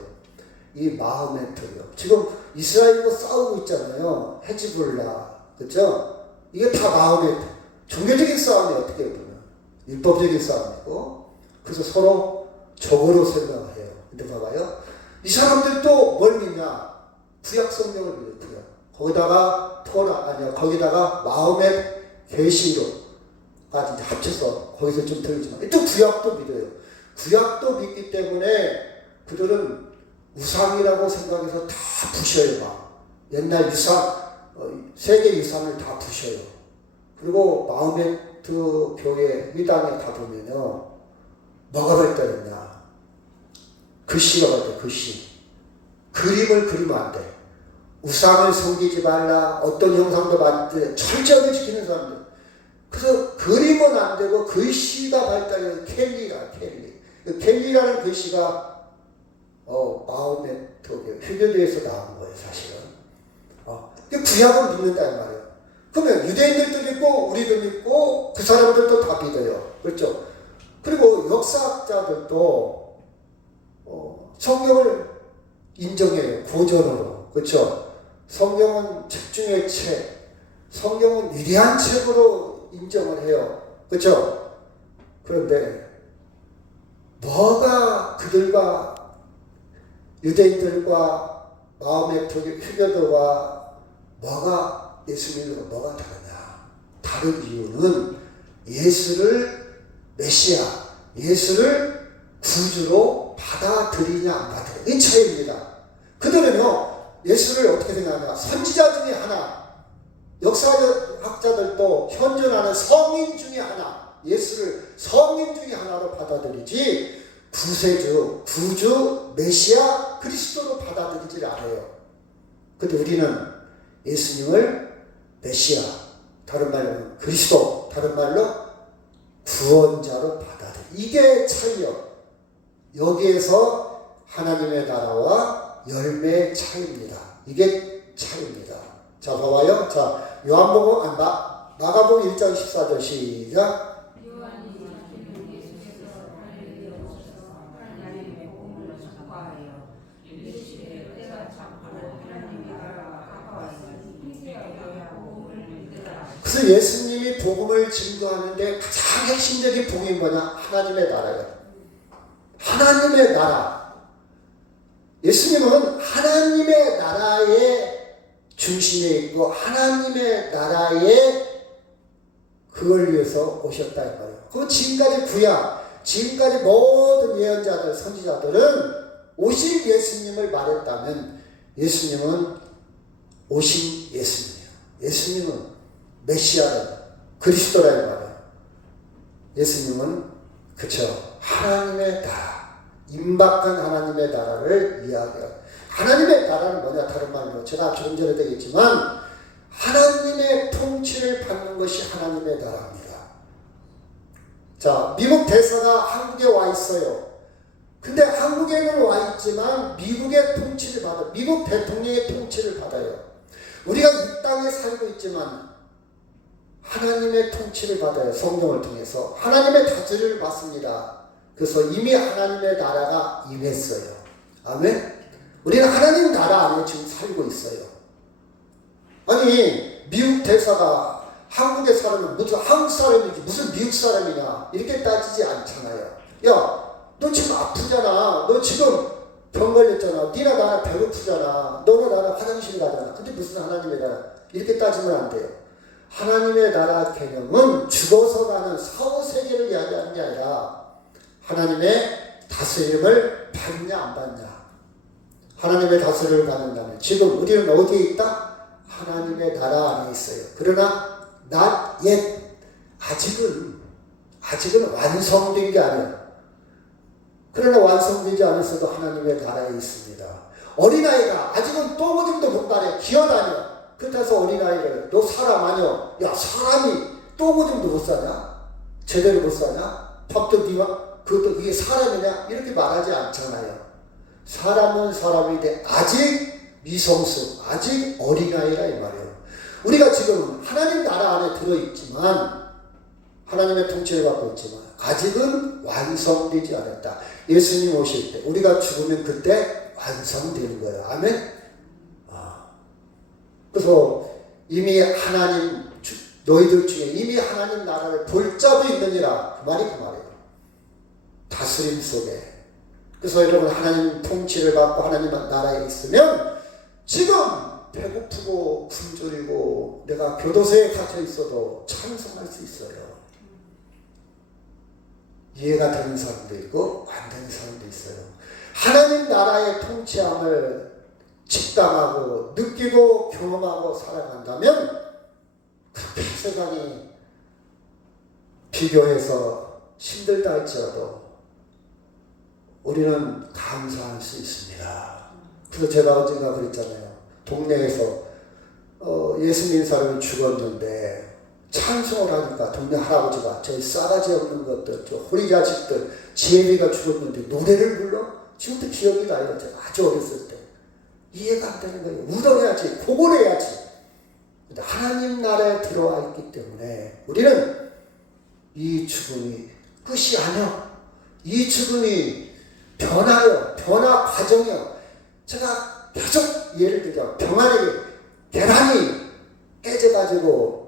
이 마음의 틀이요. 지금 이스라엘과 싸우고 있잖아요. 헤즈볼라, 그렇죠? 이게 다 마음의 틀. 종교적인 싸움이 어떻게 보면 율법적인 싸움이고, 그래서 서로 적으로 생각을 해요. 근데 봐봐요. 이 사람들도 뭘 믿냐? 구약 성경을 믿어요. 거기다가 거기다가 마음의 계시로까지 합쳐서 거기서 좀 들리지만 또 구약도 믿어요. 구약도 믿기 때문에 그들은 우상이라고 생각해서 다 부셔요. 막 옛날 유산, 세계 유산을 다 부셔요. 그리고 마호메트 교회 회당에 가보면요, 뭐가 발달했냐? 글씨가 발달. 글씨. 그림을 그리면 안 돼. 우상을 섬기지 말라. 어떤 형상도 만들 철저하게 지키는 사람들. 그래서 그림은 안 되고 글씨가 발달해서 켈리라는 글씨가 마호메트 휴교도에서 나온 거예요, 사실은. 구약은 믿는다는 말이에요. 그러면 유대인들도 믿고 우리도 믿고 그 사람들도 다 믿어요. 그렇죠? 그리고 역사학자들도 성경을 인정해요. 고전으로. 그렇죠? 성경은 책 중의 책, 성경은 위대한 책으로 인정을 해요. 그렇죠? 그런데 뭐가 그들과 유대인들과 마음의 휴교도와 뭐가 예수님과 뭐가 다르냐? 다른 이유는 예수를 메시아, 예수를 구주로 받아들이냐 안 받아들이냐 이 차이입니다. 그들은요 예수를 어떻게 생각하냐? 선지자 중에 하나, 역사학자들도 현존하는 성인 중에 하나, 예수를 성인 중에 하나로 받아들이지 구세주, 구주, 메시아, 그리스도로 받아들이질 않아요. 근데 우리는 예수님을 메시아, 다른 말로 그리스도, 다른 말로 구원자로 받아들여. 이게 차이요. 여기에서 하나님의 나라와 열매의 차이입니다. 이게 차이입니다. 자, 봐봐요. 자, 요한복음, 마가복음 1장 14절 시작. 그래서 예수님이 복음을 증거하는데 가장 핵심적인 복음이 뭐냐? 하나님의 나라예요. 하나님의 나라. 예수님은 하나님의 나라의 중심에 있고 하나님의 나라에 그걸 위해서 오셨다 이 말이에요. 그 지금까지 구약, 지금까지 모든 예언자들, 선지자들은 오실 예수님을 말했다면 예수님은 오신 예수님이에요. 예수님은 메시아다, 그리스도라는 말이에요. 예수님은 그쵸, 하나님의 나라, 임박한 하나님의 나라를 이야기해요. 하나님의 나라는 뭐냐? 다른 말로 제가 조금 전에 되겠지만 하나님의 통치를 받는 것이 하나님의 나라입니다. 자, 미국 대사가 한국에 와 있어요. 근데 한국에는 와 있지만 미국의 통치를 받아요. 미국 대통령의 통치를 받아요. 우리가 이 땅에 살고 있지만 하나님의 통치를 받아요. 성령을 통해서 하나님의 다스림을 받습니다. 그래서 이미 하나님의 나라가 임했어요. 아멘. 우리는 하나님 나라 안에 지금 살고 있어요. 아니 미국 대사가 한국에 사람은 무슨 한국 사람이지 무슨 미국 사람이냐 이렇게 따지지 않잖아요. 야, 너 지금 아프잖아. 너 지금 병 걸렸잖아. 니나 나나 배고프잖아. 너나 나나 화장실 가잖아. 근데 무슨 하나님의 나라 이렇게 따지면 안 돼요. 하나님의 나라 개념은 죽어서 가는 사후세계를 이야기하는 게 아니라 하나님의 다스림을 받냐 안 받냐. 하나님의 다스림을 받는다면 지금 우리는 어디에 있다? 하나님의 나라 안에 있어요. 그러나 not yet 아직은 완성된 게 아니에요. 그러나 완성되지 않았어도 하나님의 나라에 있습니다. 어린아이가 아직은 똥오줌도 못 가려 기어다녀. 그래서 어린아이를 너 사람 아니여. 야 사람이 똥오줌도 못 싸냐? 제대로 못 싸냐? 밥도 니와 그것도 그게 사람이냐? 이렇게 말하지 않잖아요. 사람은 사람인데 아직 미성숙, 아직 어린아이라 이 말이에요. 우리가 지금 하나님 나라 안에 들어있지만 하나님의 통치를 받고 있지만 아직은 완성되지 않았다. 예수님 오실 때 우리가 죽으면 그때 완성되는 거예요. 아멘. 그래서 이미 하나님 너희들 중에 이미 하나님 나라를 볼 자도 있느니라. 그 말이 그 말이에요. 다스림 속에. 그래서 여러분 하나님 통치를 받고 하나님 나라에 있으면 지금 배고프고 굶주리고 내가 교도소에 갇혀 있어도 찬송할 수 있어요. 이해가 되는 사람도 있고 안 되는 사람도 있어요. 하나님 나라의 통치함을 직감하고 느끼고 경험하고 살아간다면 그렇게 세상이 비교해서 힘들다 할지라도 우리는 감사할 수 있습니다. 그래서 제가 언젠가 그랬잖아요. 동네에서 예수 믿는 사람이 죽었는데 찬송을 하니까 동네 할아버지가 저 싸가지 없는 것들, 저 호리 자식들, 지혜비가 죽었는데 노래를 불러? 지금도 기억이 나요. 제가 아주 어렸을 때. 이해가 안 되는 거예요. 울어야지, 고골해야지. 근데 하나님 나라에 들어와 있기 때문에 우리는 이 죽음이 끝이 아니야. 이 죽음이 변화요. 변화 과정이요. 제가 계속 예를 들자. 병아리, 계란이 깨져가지고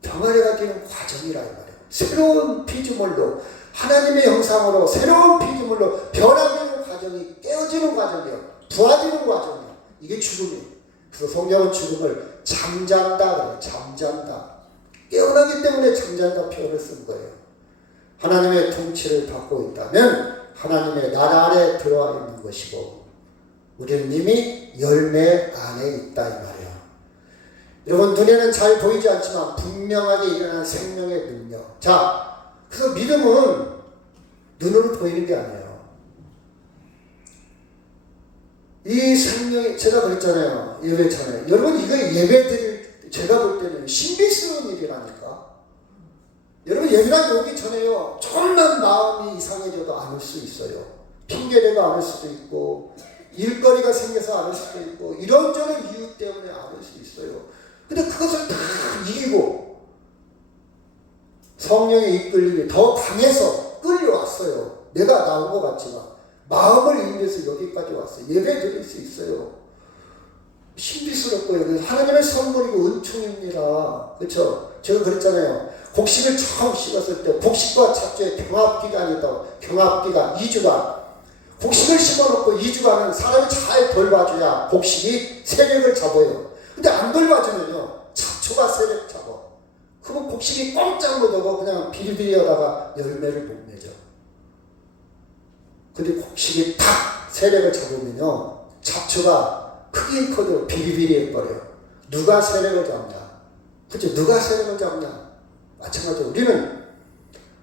병아리가 되는 과정이라 이 말이에요. 새로운 피조물로 하나님의 형상으로 새로운 피조물로 변화되는 과정이 깨어지는 과정이에요. 부화되는 과정이에요. 이게 죽음이에요. 그래서 성경은 죽음을 잠잔다 그래요. 잠잔다. 깨어나기 때문에 잠잔다 표현을 쓴 거예요. 하나님의 통치를 받고 있다면 하나님의 나라 안에 들어와 있는 것이고 우리는 이미 열매 안에 있다 이 말이에요. 여러분 눈에는 잘 보이지 않지만 분명하게 일어난 생명의 능력. 자, 그래서 믿음은 눈으로 보이는 게 아니에요. 이 생명이 제가 그랬잖아요. 예배잖아요. 여러분 이거 예배드릴 제가 볼 때는 신비스러운 일이라니까. 여러분 예배랑 오기 전에요. 조금만 마음이 이상해져도 안 올 수 있어요. 핑계대고 안 올 수도 있고 일거리가 생겨서 안 올 수도 있고 이런저런 이유 때문에 안 올 수 있어요. 근데 그것을 다 이기고 성령의 이끌림이 더 강해서 끌려왔어요. 내가 나온 것 같지만 마음을 인해서 여기까지 왔어요. 예배 드릴 수 있어요. 신비스럽고요. 그래서 하나님의 선물이고 은총입니다. 그렇죠? 제가 그랬잖아요. 곡식을 처음 심었을 때 곡식과 잡초의 경합기간이 있다고. 경합기간 2주간. 곡식을 심어놓고 2주간은 사람이 잘 돌봐줘야 곡식이 세력을 잡아요. 근데 안 돌봐주면요 잡초가 세력 잡아. 그럼 곡식이 꼼짝 못하고 그냥 비리비리하다가 열매를 못 맺어. 근데 곡식이 탁 세력을 잡으면요 잡초가 크긴 커도 비리비리 해버려요. 누가 세력을 잡냐? 그렇죠? 누가 세력을 잡냐? 마찬가지로 우리는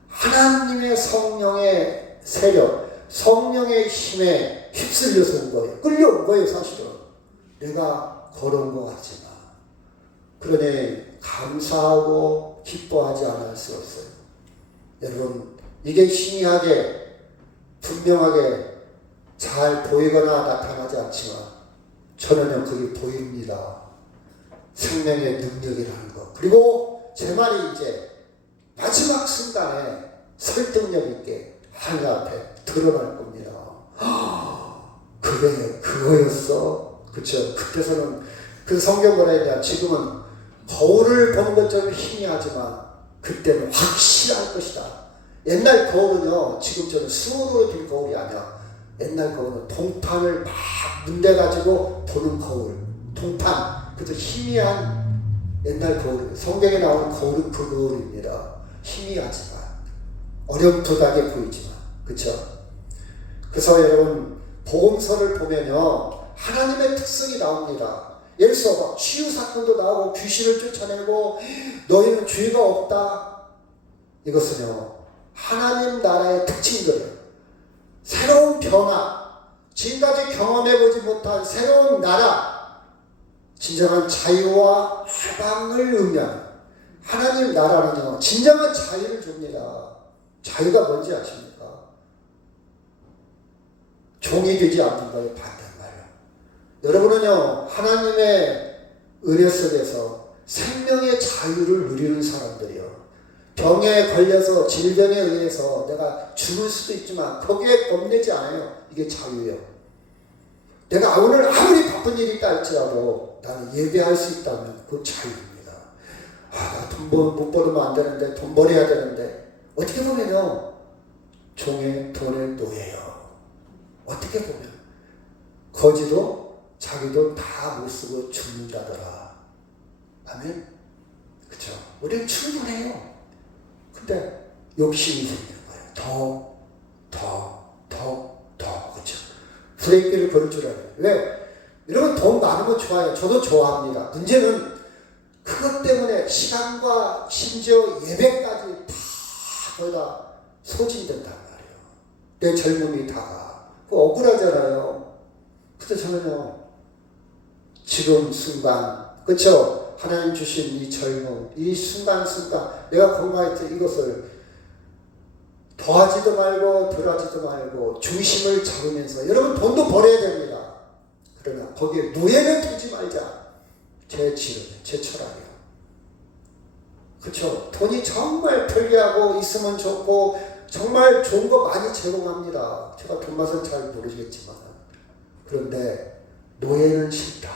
하나님의 성령의 세력, 성령의 힘에 휩쓸려서 온 거예요. 끌려온 거예요 사실은. 내가 걸어온 것 같지만 그러니 감사하고 기뻐하지 않을 수 없어요. 여러분 이게 희미하게 분명하게 잘 보이거나 나타나지 않지만 저는요 그게 보입니다. 생명의 능력이라는 것. 그리고 제 말이 이제 마지막 순간에 설득력 있게 하늘 앞에 드러날 겁니다. 그래, 그거였어. 그쵸? 그때서는 그 성경 뭐라 해야 되나? 지금은 거울을 보는 것처럼 희미하지만 그때는 확실할 것이다. 옛날 거울은요, 지금처럼 수으로 된 거울이 아니야. 옛날 거울은 동판을 막 문대가지고 보는 거울. 동판. 그래서 희미한 옛날 거울. 성경에 나오는 거울은 그 거울입니다. 희미하지만. 어렴풋하게 보이지만. 그쵸? 그래서 여러분, 복음서를 보면요, 하나님의 특성이 나옵니다. 예를 들어서 치유 사건도 나오고 귀신을 쫓아내고 너희는 죄가 없다. 이것은요, 하나님 나라의 특징들이에요. 새로운 변화, 지금까지 경험해보지 못한 새로운 나라, 진정한 자유와 해방을 의미하는 하나님 나라는요, 진정한 자유를 줍니다. 자유가 뭔지 아십니까? 종이 되지 않는 거예요. 반대말로. 여러분은요, 하나님의 은혜 속에서 생명의 자유를 누리는 사람들이요. 병에 걸려서 질병에 의해서 내가 죽을 수도 있지만 거기에 겁내지 않아요. 이게 자유예요. 내가 오늘 아무리 바쁜 일이 있다 할지라도 나는 예배할 수 있다면 그건 자유입니다. 나 돈 못 벌면 안 되는데, 돈 벌어야 되는데. 어떻게 보면요, 종의 돈의 노예요. 어떻게 보면 거지도 자기도 다 못 쓰고 죽는다더라. 아멘. 그렇죠? 우리는 충분해요. 근데 욕심이 생기는 거예요. 더. 그렇죠? 브레이크를 걸 줄 알아요. 왜? 여러분, 돈 많으면 좋아요. 저도 좋아합니다. 문제는 그것 때문에 시간과 심지어 예배까지 다 거기다 소진된단 말이에요. 내 젊음이 다가. 억울하잖아요. 그래서 저는요, 지금 순간, 그쵸? 하나님 주신 이 젊음, 이 순간순간, 내가 건강했던 이것을 더하지도 말고 덜하지도 말고 중심을 잡으면서, 여러분 돈도 벌어야 됩니다. 그러나 거기에 노예는 두지 말자. 제 지름, 제 철학이에요. 그쵸? 돈이 정말 편리하고 있으면 좋고 정말 좋은 거 많이 제공합니다. 제가 돈 맛은 잘 모르겠지만. 그런데 노예는 싫다.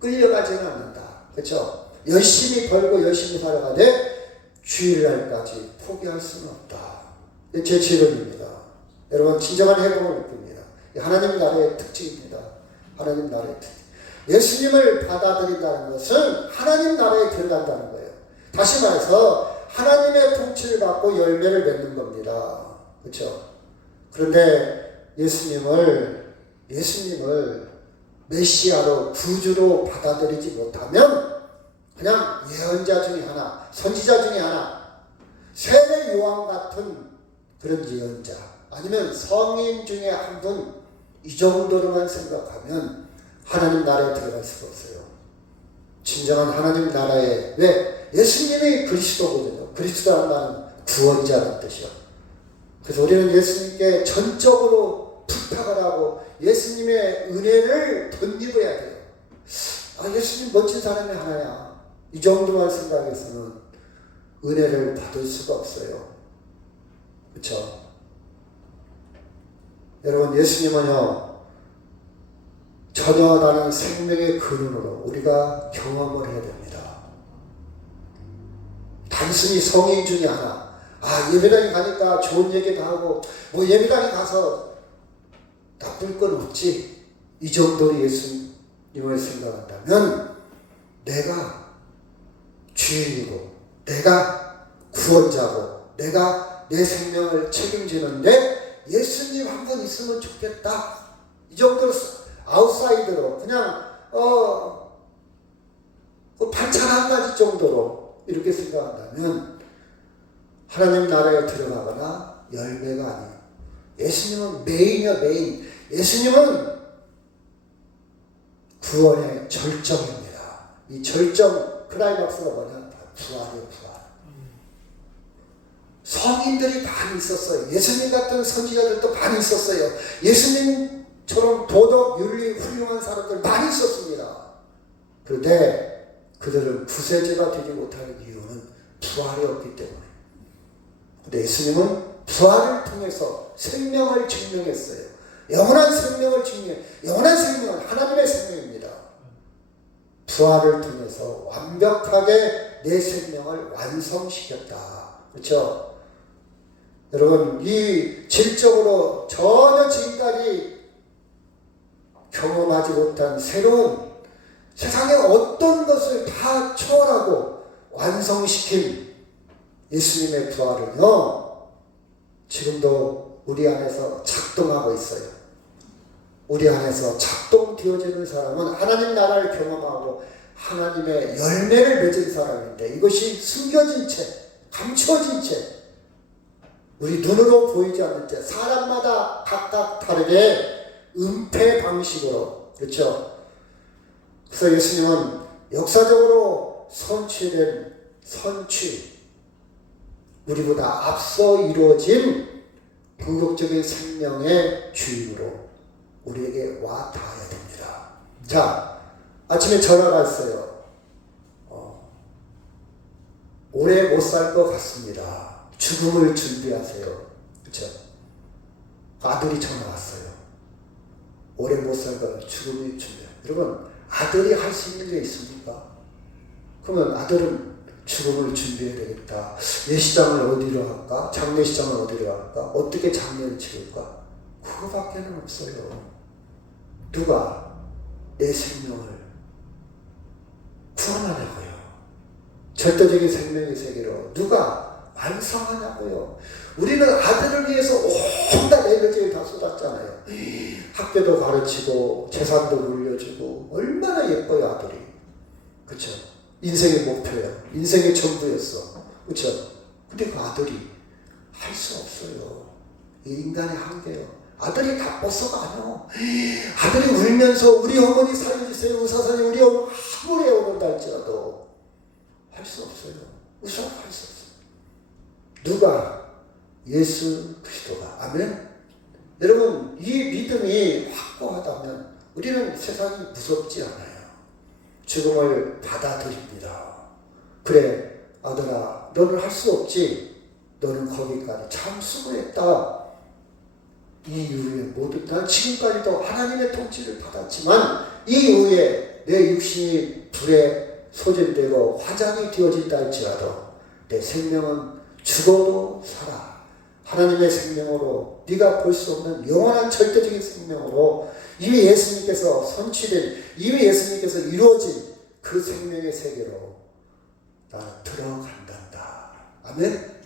끌려가지는 않는다. 그렇죠? 열심히 벌고 열심히 살아가되 주일날까지 포기할 수는 없다. 제 지론입니다. 여러분, 진정한 해방을 입습니다. 하나님 나라의 특징입니다. 하나님 나라의 특징. 예수님을 받아들인다는 것은 하나님 나라에 들어간다는 거예요. 다시 말해서 하나님의 통치를 받고 열매를 맺는 겁니다. 그렇죠? 그런데 예수님을 메시아로 구주로 받아들이지 못하면 그냥 예언자 중에 하나, 선지자 중에 하나, 세례 요한 같은 그런 예언자, 아니면 성인 중에 한 분, 이 정도로만 생각하면 하나님 나라에 들어갈 수가 없어요. 진정한 하나님 나라에, 왜? 예수님이 그리스도거든요. 그리스도라는 말은 구원자라는 뜻이요. 그래서 우리는 예수님께 전적으로 부탁을 하고 예수님의 은혜를 덧입어야 돼요. 예수님 멋진 사람이 하나야. 이 정도만 생각해서는 은혜를 받을 수가 없어요. 그렇죠? 여러분, 예수님은요, 전혀 다른 생명의 근원으로 우리가 경험을 해야 됩니다. 단순히 성인 중에 하나, 예배당에 가니까 좋은 얘기도 하고, 예배당에 가서 나쁠 건 없지. 이 정도로 예수님을 생각한다면, 내가 주인이고, 내가 구원자고, 내가 내 생명을 책임지는데, 예수님 한 분 있으면 좋겠다. 이 정도로 아웃사이더로, 그냥, 반찬 한 가지 정도로 이렇게 생각한다면, 하나님 나라에 들어가거나 열매가 아니에요. 예수님은 메인이요, 메인. 예수님은 구원의 절정입니다. 이 절정, 클라이막스가 뭐냐? 부활이에요, 부활. 성인들이 많이 있었어요. 예수님 같은 선지자들도 많이 있었어요. 예수님처럼 도덕, 윤리 훌륭한 사람들 많이 있었습니다. 그런데 그들은 구세주가 되지 못하는 이유는 부활이 없기 때문에. 근데 예수님은 부활을 통해서 생명을 증명했어요. 영원한 생명을 증명해. 영원한 생명은 하나님의 생명입니다. 부활을 통해서 완벽하게 내 생명을 완성시켰다. 그렇죠? 여러분, 이 질적으로 전혀 지금까지 경험하지 못한 새로운 세상의 어떤 것을 다 초월하고 완성시킨 예수님의 부활은요, 지금도 우리 안에서 작동하고 있어요. 우리 안에서 작동되어지는 사람은 하나님 나라를 경험하고 하나님의 열매를 맺은 사람인데, 이것이 숨겨진 채, 감춰진 채, 우리 눈으로 보이지 않는 채 사람마다 각각 다르게 은폐 방식으로, 그렇죠? 그래서 예수님은 역사적으로 선취된 선취, 우리보다 앞서 이루어진 궁극적인 생명의 주인으로 우리에게 와 닿아야 됩니다. 자, 아침에 전화가 왔어요. 오래 못 살 것 같습니다. 죽음을 준비하세요. 그렇죠? 아들이 전화 왔어요. 오래 못 살 것 같아요. 죽음을 준비해요. 여러분, 아들이 할 수 있는 게 있습니까? 그러면 아들은 죽음을 준비해야 되겠다. 예시장을 어디로 할까? 장례시장을 어디로 할까? 어떻게 장례를 치를까? 그거밖에는 없어요. 누가 내 생명을 구원하냐고요. 절대적인 생명의 세계로 누가 완성하냐고요. 우리는 아들을 위해서 온갖 에너지를 다 쏟았잖아요. 학교도 가르치고 재산도 물려주고 얼마나 예뻐요, 아들이. 그렇죠? 인생의 목표야. 인생의 전부였어. 그렇죠? 근데 그 아들이 할 수 없어요. 이 인간의 한계요. 아들이 나빴어가 아니요. 아들이 울면서 우리 어머니 살려주세요. 의사선생님 우리 어머니 아무리 애원한다 할지라도 할 수 없어요. 의사가 할 수 없어요. 누가? 예수 그리스도가. 아멘. 여러분, 이 믿음이 확고하다면 우리는 세상이 무섭지 않아요. 죽음을 받아들입니다. 그래, 아들아, 너는 할 수 없지. 너는 거기까지 참 수고했다. 이 이후에 모두, 난 지금까지도 하나님의 통치를 받았지만 이 이후에 내 육신이 불에 소진되고 화장이 되어진다 할지라도 내 생명은 죽어도 살아. 하나님의 생명으로, 네가 볼 수 없는 영원한 절대적인 생명으로 이미 예수님께서 선취된, 이미 예수님께서 이루어진 그 생명의 세계로 나는 들어간단다. 아멘.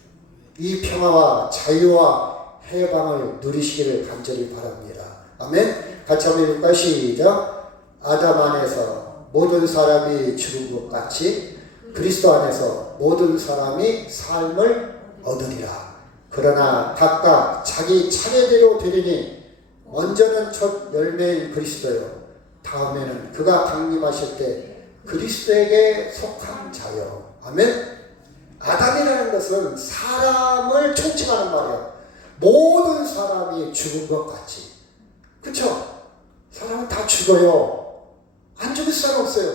이 평화와 자유와 해방을 누리시기를 간절히 바랍니다. 아멘. 같이 한번 읽을까요? 시작. 아담 안에서 모든 사람이 죽은 것 같이 그리스도 안에서 모든 사람이 삶을 얻으리라. 그러나 각각 자기 차례대로 되리니 먼저는 첫 열매인 그리스도요, 다음에는 그가 강림하실 때 그리스도에게 속한 자요. 아멘. 아담이라는 것은 사람을 총칭하는 말이에요. 모든 사람이 죽은 것 같이. 그렇죠? 사람은 다 죽어요. 안 죽을 사람 없어요.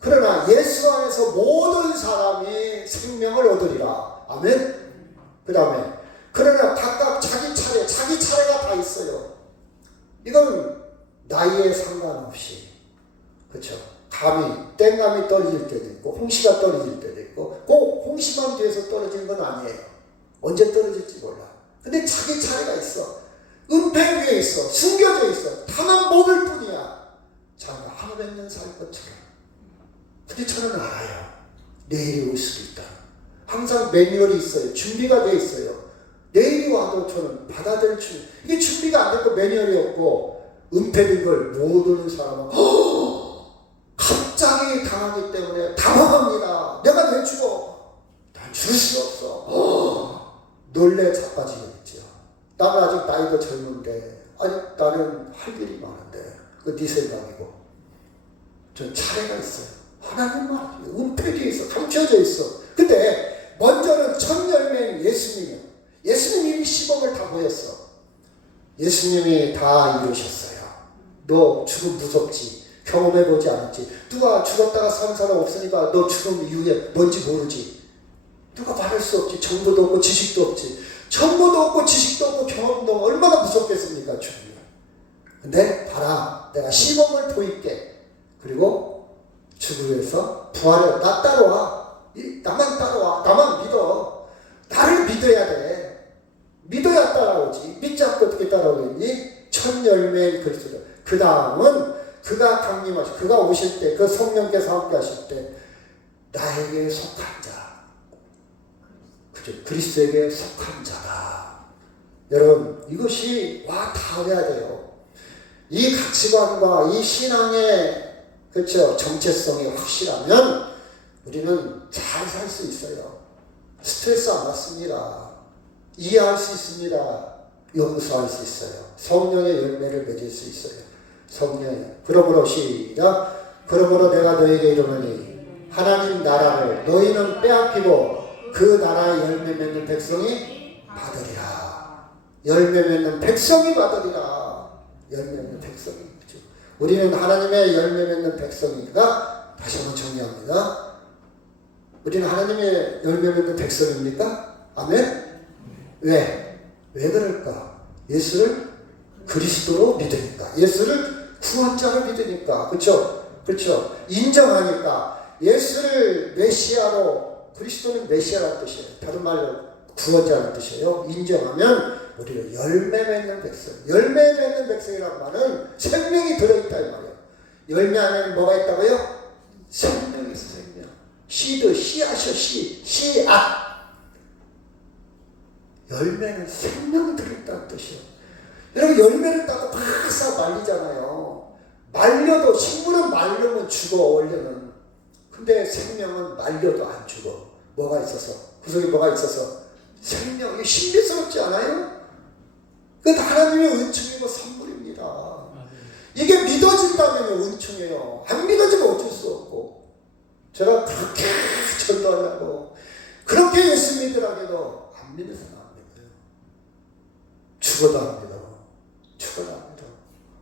그러나 예수 안에서 모든 사람이 생명을 얻으리라. 아멘. 그 다음에 그러나 각각 자기 차례가 다 있어요. 이건 나이에 상관없이, 그렇죠? 땡감이 떨어질 때도 있고 홍시가 떨어질 때도 있고 꼭 홍시만 뒤에서 떨어지는 건 아니에요. 언제 떨어질지 몰라. 근데 자기 차례가 있어. 은폐 위에 있어. 숨겨져 있어. 다만 먹을 뿐이야. 자기가 한 500년 살 것처럼. 근데 저는 알아요. 내일이 올 수도 있다. 항상 매뉴얼이 있어요. 준비가 돼 있어요. 내일이 와도 저는 받아들일 준비. 이게 준비가 안 됐고 매뉴얼이 없고 은폐된 걸 모르는 사람은 갑자기 당하기 때문에 당황합니다. 내가 왜 죽어? 난 죽을 수 없어. 놀래 자빠지겠죠. 나는 아직 나이도 젊은데, 아니 나는 할 일이 많은데, 그 네 생각이고. 전 차례가 있어요. 하나님만 은폐되어 있어. 감춰져 있어. 근데 먼저는 첫 열매인 예수님이요. 예수님이 이미 시범을 다 보였어. 예수님이 다 이루셨어요. 너 죽음 무섭지? 경험해보지 않았지. 누가 죽었다가 산 사람 없으니까 너 죽음 이후에 뭔지 모르지. 누가 말할 수 없지. 정보도 없고 지식도 없지. 정보도 없고 지식도 없고 경험도 없고 얼마나 무섭겠습니까, 죽음이. 근데 봐라, 내가 시범을 보일게. 그리고 죽음에서 부활해. 나 따라와. 나만 따라와. 나만 믿어. 나를 믿어야 돼. 믿어야 따라오지. 믿지 않고 어떻게 따라오겠니? 첫 열매인 그리스도. 그 다음은 그가 강림하시, 그가 오실 때, 그 성령께서 함께 하실 때 나에게 속한 자, 그죠? 그리스도에게 속한 자다. 여러분, 이것이 와 닿아야 돼요. 이 가치관과 이 신앙의, 그렇죠, 정체성이 확실하면 우리는 잘 살 수 있어요. 스트레스 안 받습니다. 이해할 수 있습니다. 용서할 수 있어요. 성령의 열매를 맺을 수 있어요. 성령. 그러므로 시작. 그러므로 내가 너에게 이르노니 하나님 나라를 너희는 빼앗기고 그 나라의 열매 맺는 백성이 받으리라. 열매 맺는 백성이 받으리라. 열매 맺는 백성이. 그렇죠? 우리는 하나님의 열매 맺는 백성이니까 다시 한번 정리합니다. 우리는 하나님의 열매 맺는 백성입니까? 아멘? 왜? 왜 그럴까? 예수를 그리스도로 믿으니까. 예수를 구원자로 믿으니까. 그렇죠? 그렇죠? 인정하니까. 예수를 메시아로, 그리스도는 메시아라는 뜻이에요. 다른 말로 구원자라는 뜻이에요. 인정하면 우리는 열매 맺는 백성. 열매 맺는 백성이라는 말은 생명이 들어있다 이 말이에요. 열매 안에는 뭐가 있다고요? 생명이 있어, 생명. 씨드, 씨앗이요, 씨앗. 열매는 생명이 들어있다는 뜻이에요. 여러분, 열매를 따고 박사 말리잖아요. 말려도, 식물은 말려면 죽어, 원래는. 근데 생명은 말려도 안 죽어. 뭐가 있어서? 그 속에 뭐가 있어서? 생명. 이게 신비스럽지 않아요? 그건 하나님의 은총이고 선물입니다. 이게 믿어진다면 은총이에요. 안 믿어지면 어쩔 수 없고. 제가 그렇게 전도하려고, 그렇게 예수 믿으라고도 안 믿는 사람 안 믿어요. 죽어도 안 믿어. 죽어도 안 믿어.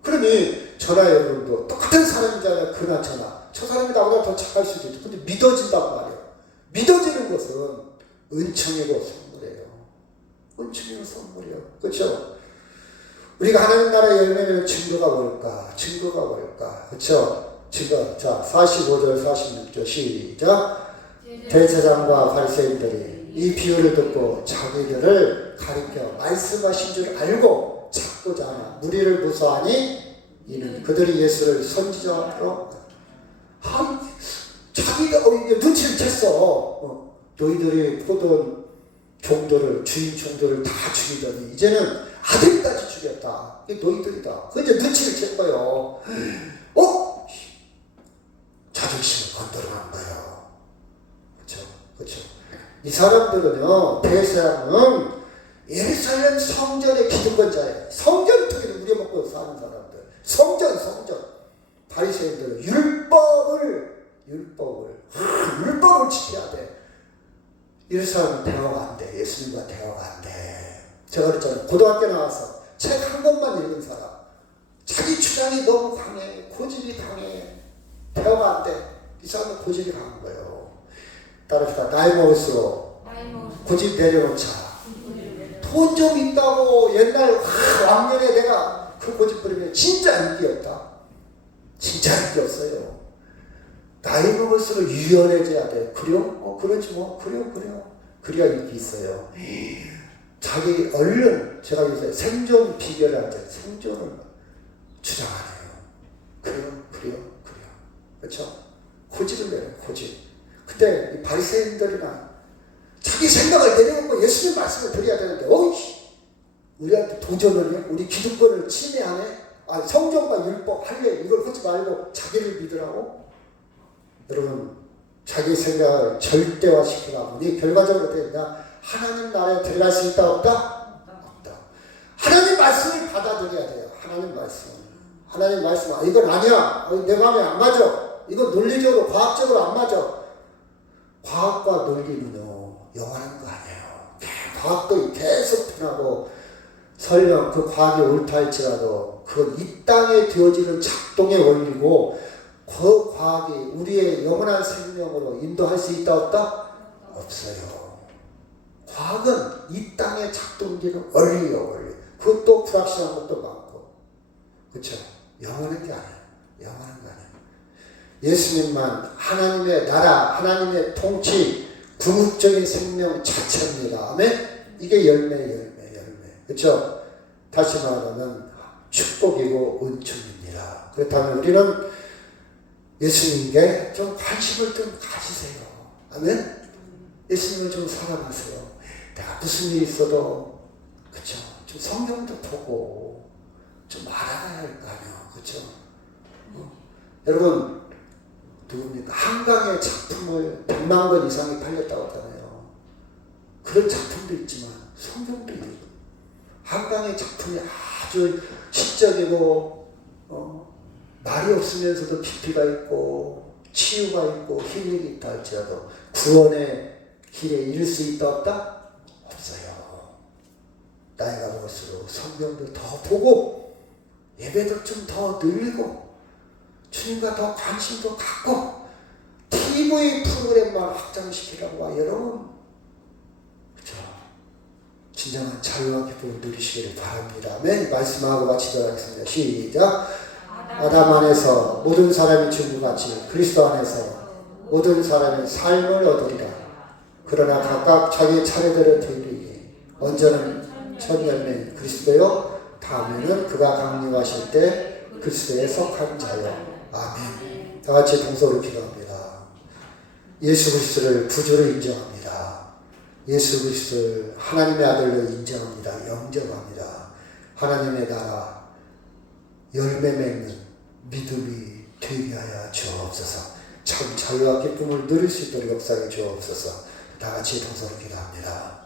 그러니 저나 여러분도 똑같은 사람이잖아요. 그나 저나. 저 사람이 나보다 더 착할 수도 있죠. 근데 믿어진단 말이에요. 믿어지는 것은 은총이고 선물이에요. 은총이고 선물이에요. 그렇죠? 우리가 하나님 나라의 열매는 증거가 뭘까? 증거가 뭘까? 그렇죠? 증거. 자, 45절 46절 시작. 대제사장과 바리새인들이 이 비유를 듣고 자기들을 가리켜 말씀하신 줄 알고 찾고자 하나 무리를 무서워하니 이는 그들이 예수를 선지자로 자기가 눈치를 챘어. 너희들이 포도원 종들을, 주인 종들을 다 죽이더니 이제는 아들까지 죽였다. 이게 너희들이다. 그 이제 눈치를 챘 거예요. 자존심을 건드려간 거예요. 그렇죠? 그렇죠? 이 사람들은요, 대세는 예루살렘 성전의 기득권자예요. 성전 통해서 우려먹고 사는 사람들. 성전. 바리새인들은 율법을 지켜야 돼. 이 사람은 대화가 안 돼. 예수님과 대화가 안 돼. 제가 그랬잖아요. 고등학교 나와서 책 한 권만 읽은 사람. 자기 주장이 너무 강해. 고집이 강해. 대화가 안 돼. 이 사람은 고집이 강한 거예요. 따릅시다. 나이 먹을수록 고집 내려놓자. 돈 좀 있다고 옛날 왕년에 내가 그 고집 부리면 진짜 인기였다. 진짜 인기 없어요. 나이 먹을수록 유연해져야 돼. 그래요? 그렇지 뭐. 그래요. 그래야 인기 있어요. 자기 얼른, 제가 요새 생존 비결을 하잖아요. 생존을 주장하네요. 그래요. 그렇죠? 고집을 내요, 고집. 근데 이 바리새인들이나 자기 생각을 내려놓고 예수님 말씀을 드려야 되는데, 우리한테 도전을 해? 우리 기득권을 침해하네? 성경과 율법 할래? 이걸 하지 말고 자기를 믿으라고? 여러분, 자기 생각을 절대화시키다 보니 결과적으로 어떻게 되냐? 하나님 나라에 들어갈 수 있다, 없다? 없다. 하나님 말씀을 받아들여야 돼요. 하나님 말씀. 이건 아니야. 내 마음에 안 맞아. 이건 논리적으로, 과학적으로 안 맞아. 과학과 논리는요, 영원한 거 아니에요. 과학도 계속 변하고, 설령 그 과학이 옳다 할지라도, 그건 이 땅에 되어지는 작동의 원리고, 그 과학이 우리의 영원한 생명으로 인도할 수 있다 없다? 없어요. 과학은 이 땅의 작동기는 원리. 그것도 불확실한 것도 많고, 그렇죠? 영원한 게 아니에요. 영원한 게 아니에요. 예수님만 하나님의 나라, 하나님의 통치, 궁극적인 생명 자체입니다. 아멘? 이게 열매. 그렇죠? 다시 말하면 축복이고 은총입니다. 그렇다면 우리는 예수님께 좀 관심을 좀 가지세요. 아멘? 예수님을 좀 사랑하세요. 내가 무슨 일이 있어도, 그쵸? 좀 성경도 보고, 좀 알아가야 할 거 아니에요. 그쵸? 여러분, 누굽니까? 한강의 작품을 100만 권 이상이 팔렸다고 하잖아요. 그런 작품도 있지만, 성경도 있고, 한강의 작품이 아주 시적이고, 말이 없으면서도 깊이가 있고, 치유가 있고, 힐링이 있다 할지라도, 구원의 길에 이를 수 있다 없다? 없어요. 나이가 먹을수록 성경도 더 보고 예배도 좀 더 늘리고 주님과 더 관심도 갖고 TV 프로그램만 확장시키라고 와. 여러분, 그렇죠? 진정한 자유와 기쁨을 누리시기를 바랍니다. 아멘. 말씀하고 마치도록 하겠습니다. 시작. 아담 안에서 모든 사람이 주님같이 그리스도 안에서 모든 사람이 삶을 얻으리라. 그러나 각각 자기 차례대로 되리니 먼저는 첫 열매인 그리스도요, 다음에는 그가 강림하실 때 그리스도에 속한 자요. 아멘. 다 같이 동서로 기도합니다. 예수 그리스도를 구주로 인정합니다. 예수 그리스도를 하나님의 아들로 인정합니다. 영접합니다. 하나님의 나라 열매 맺는 믿음이 되게 하여 주옵소서. 참 자유와 기쁨을 누릴 수 있도록 역사해 주옵소서. 다 같이 동서로 기도합니다.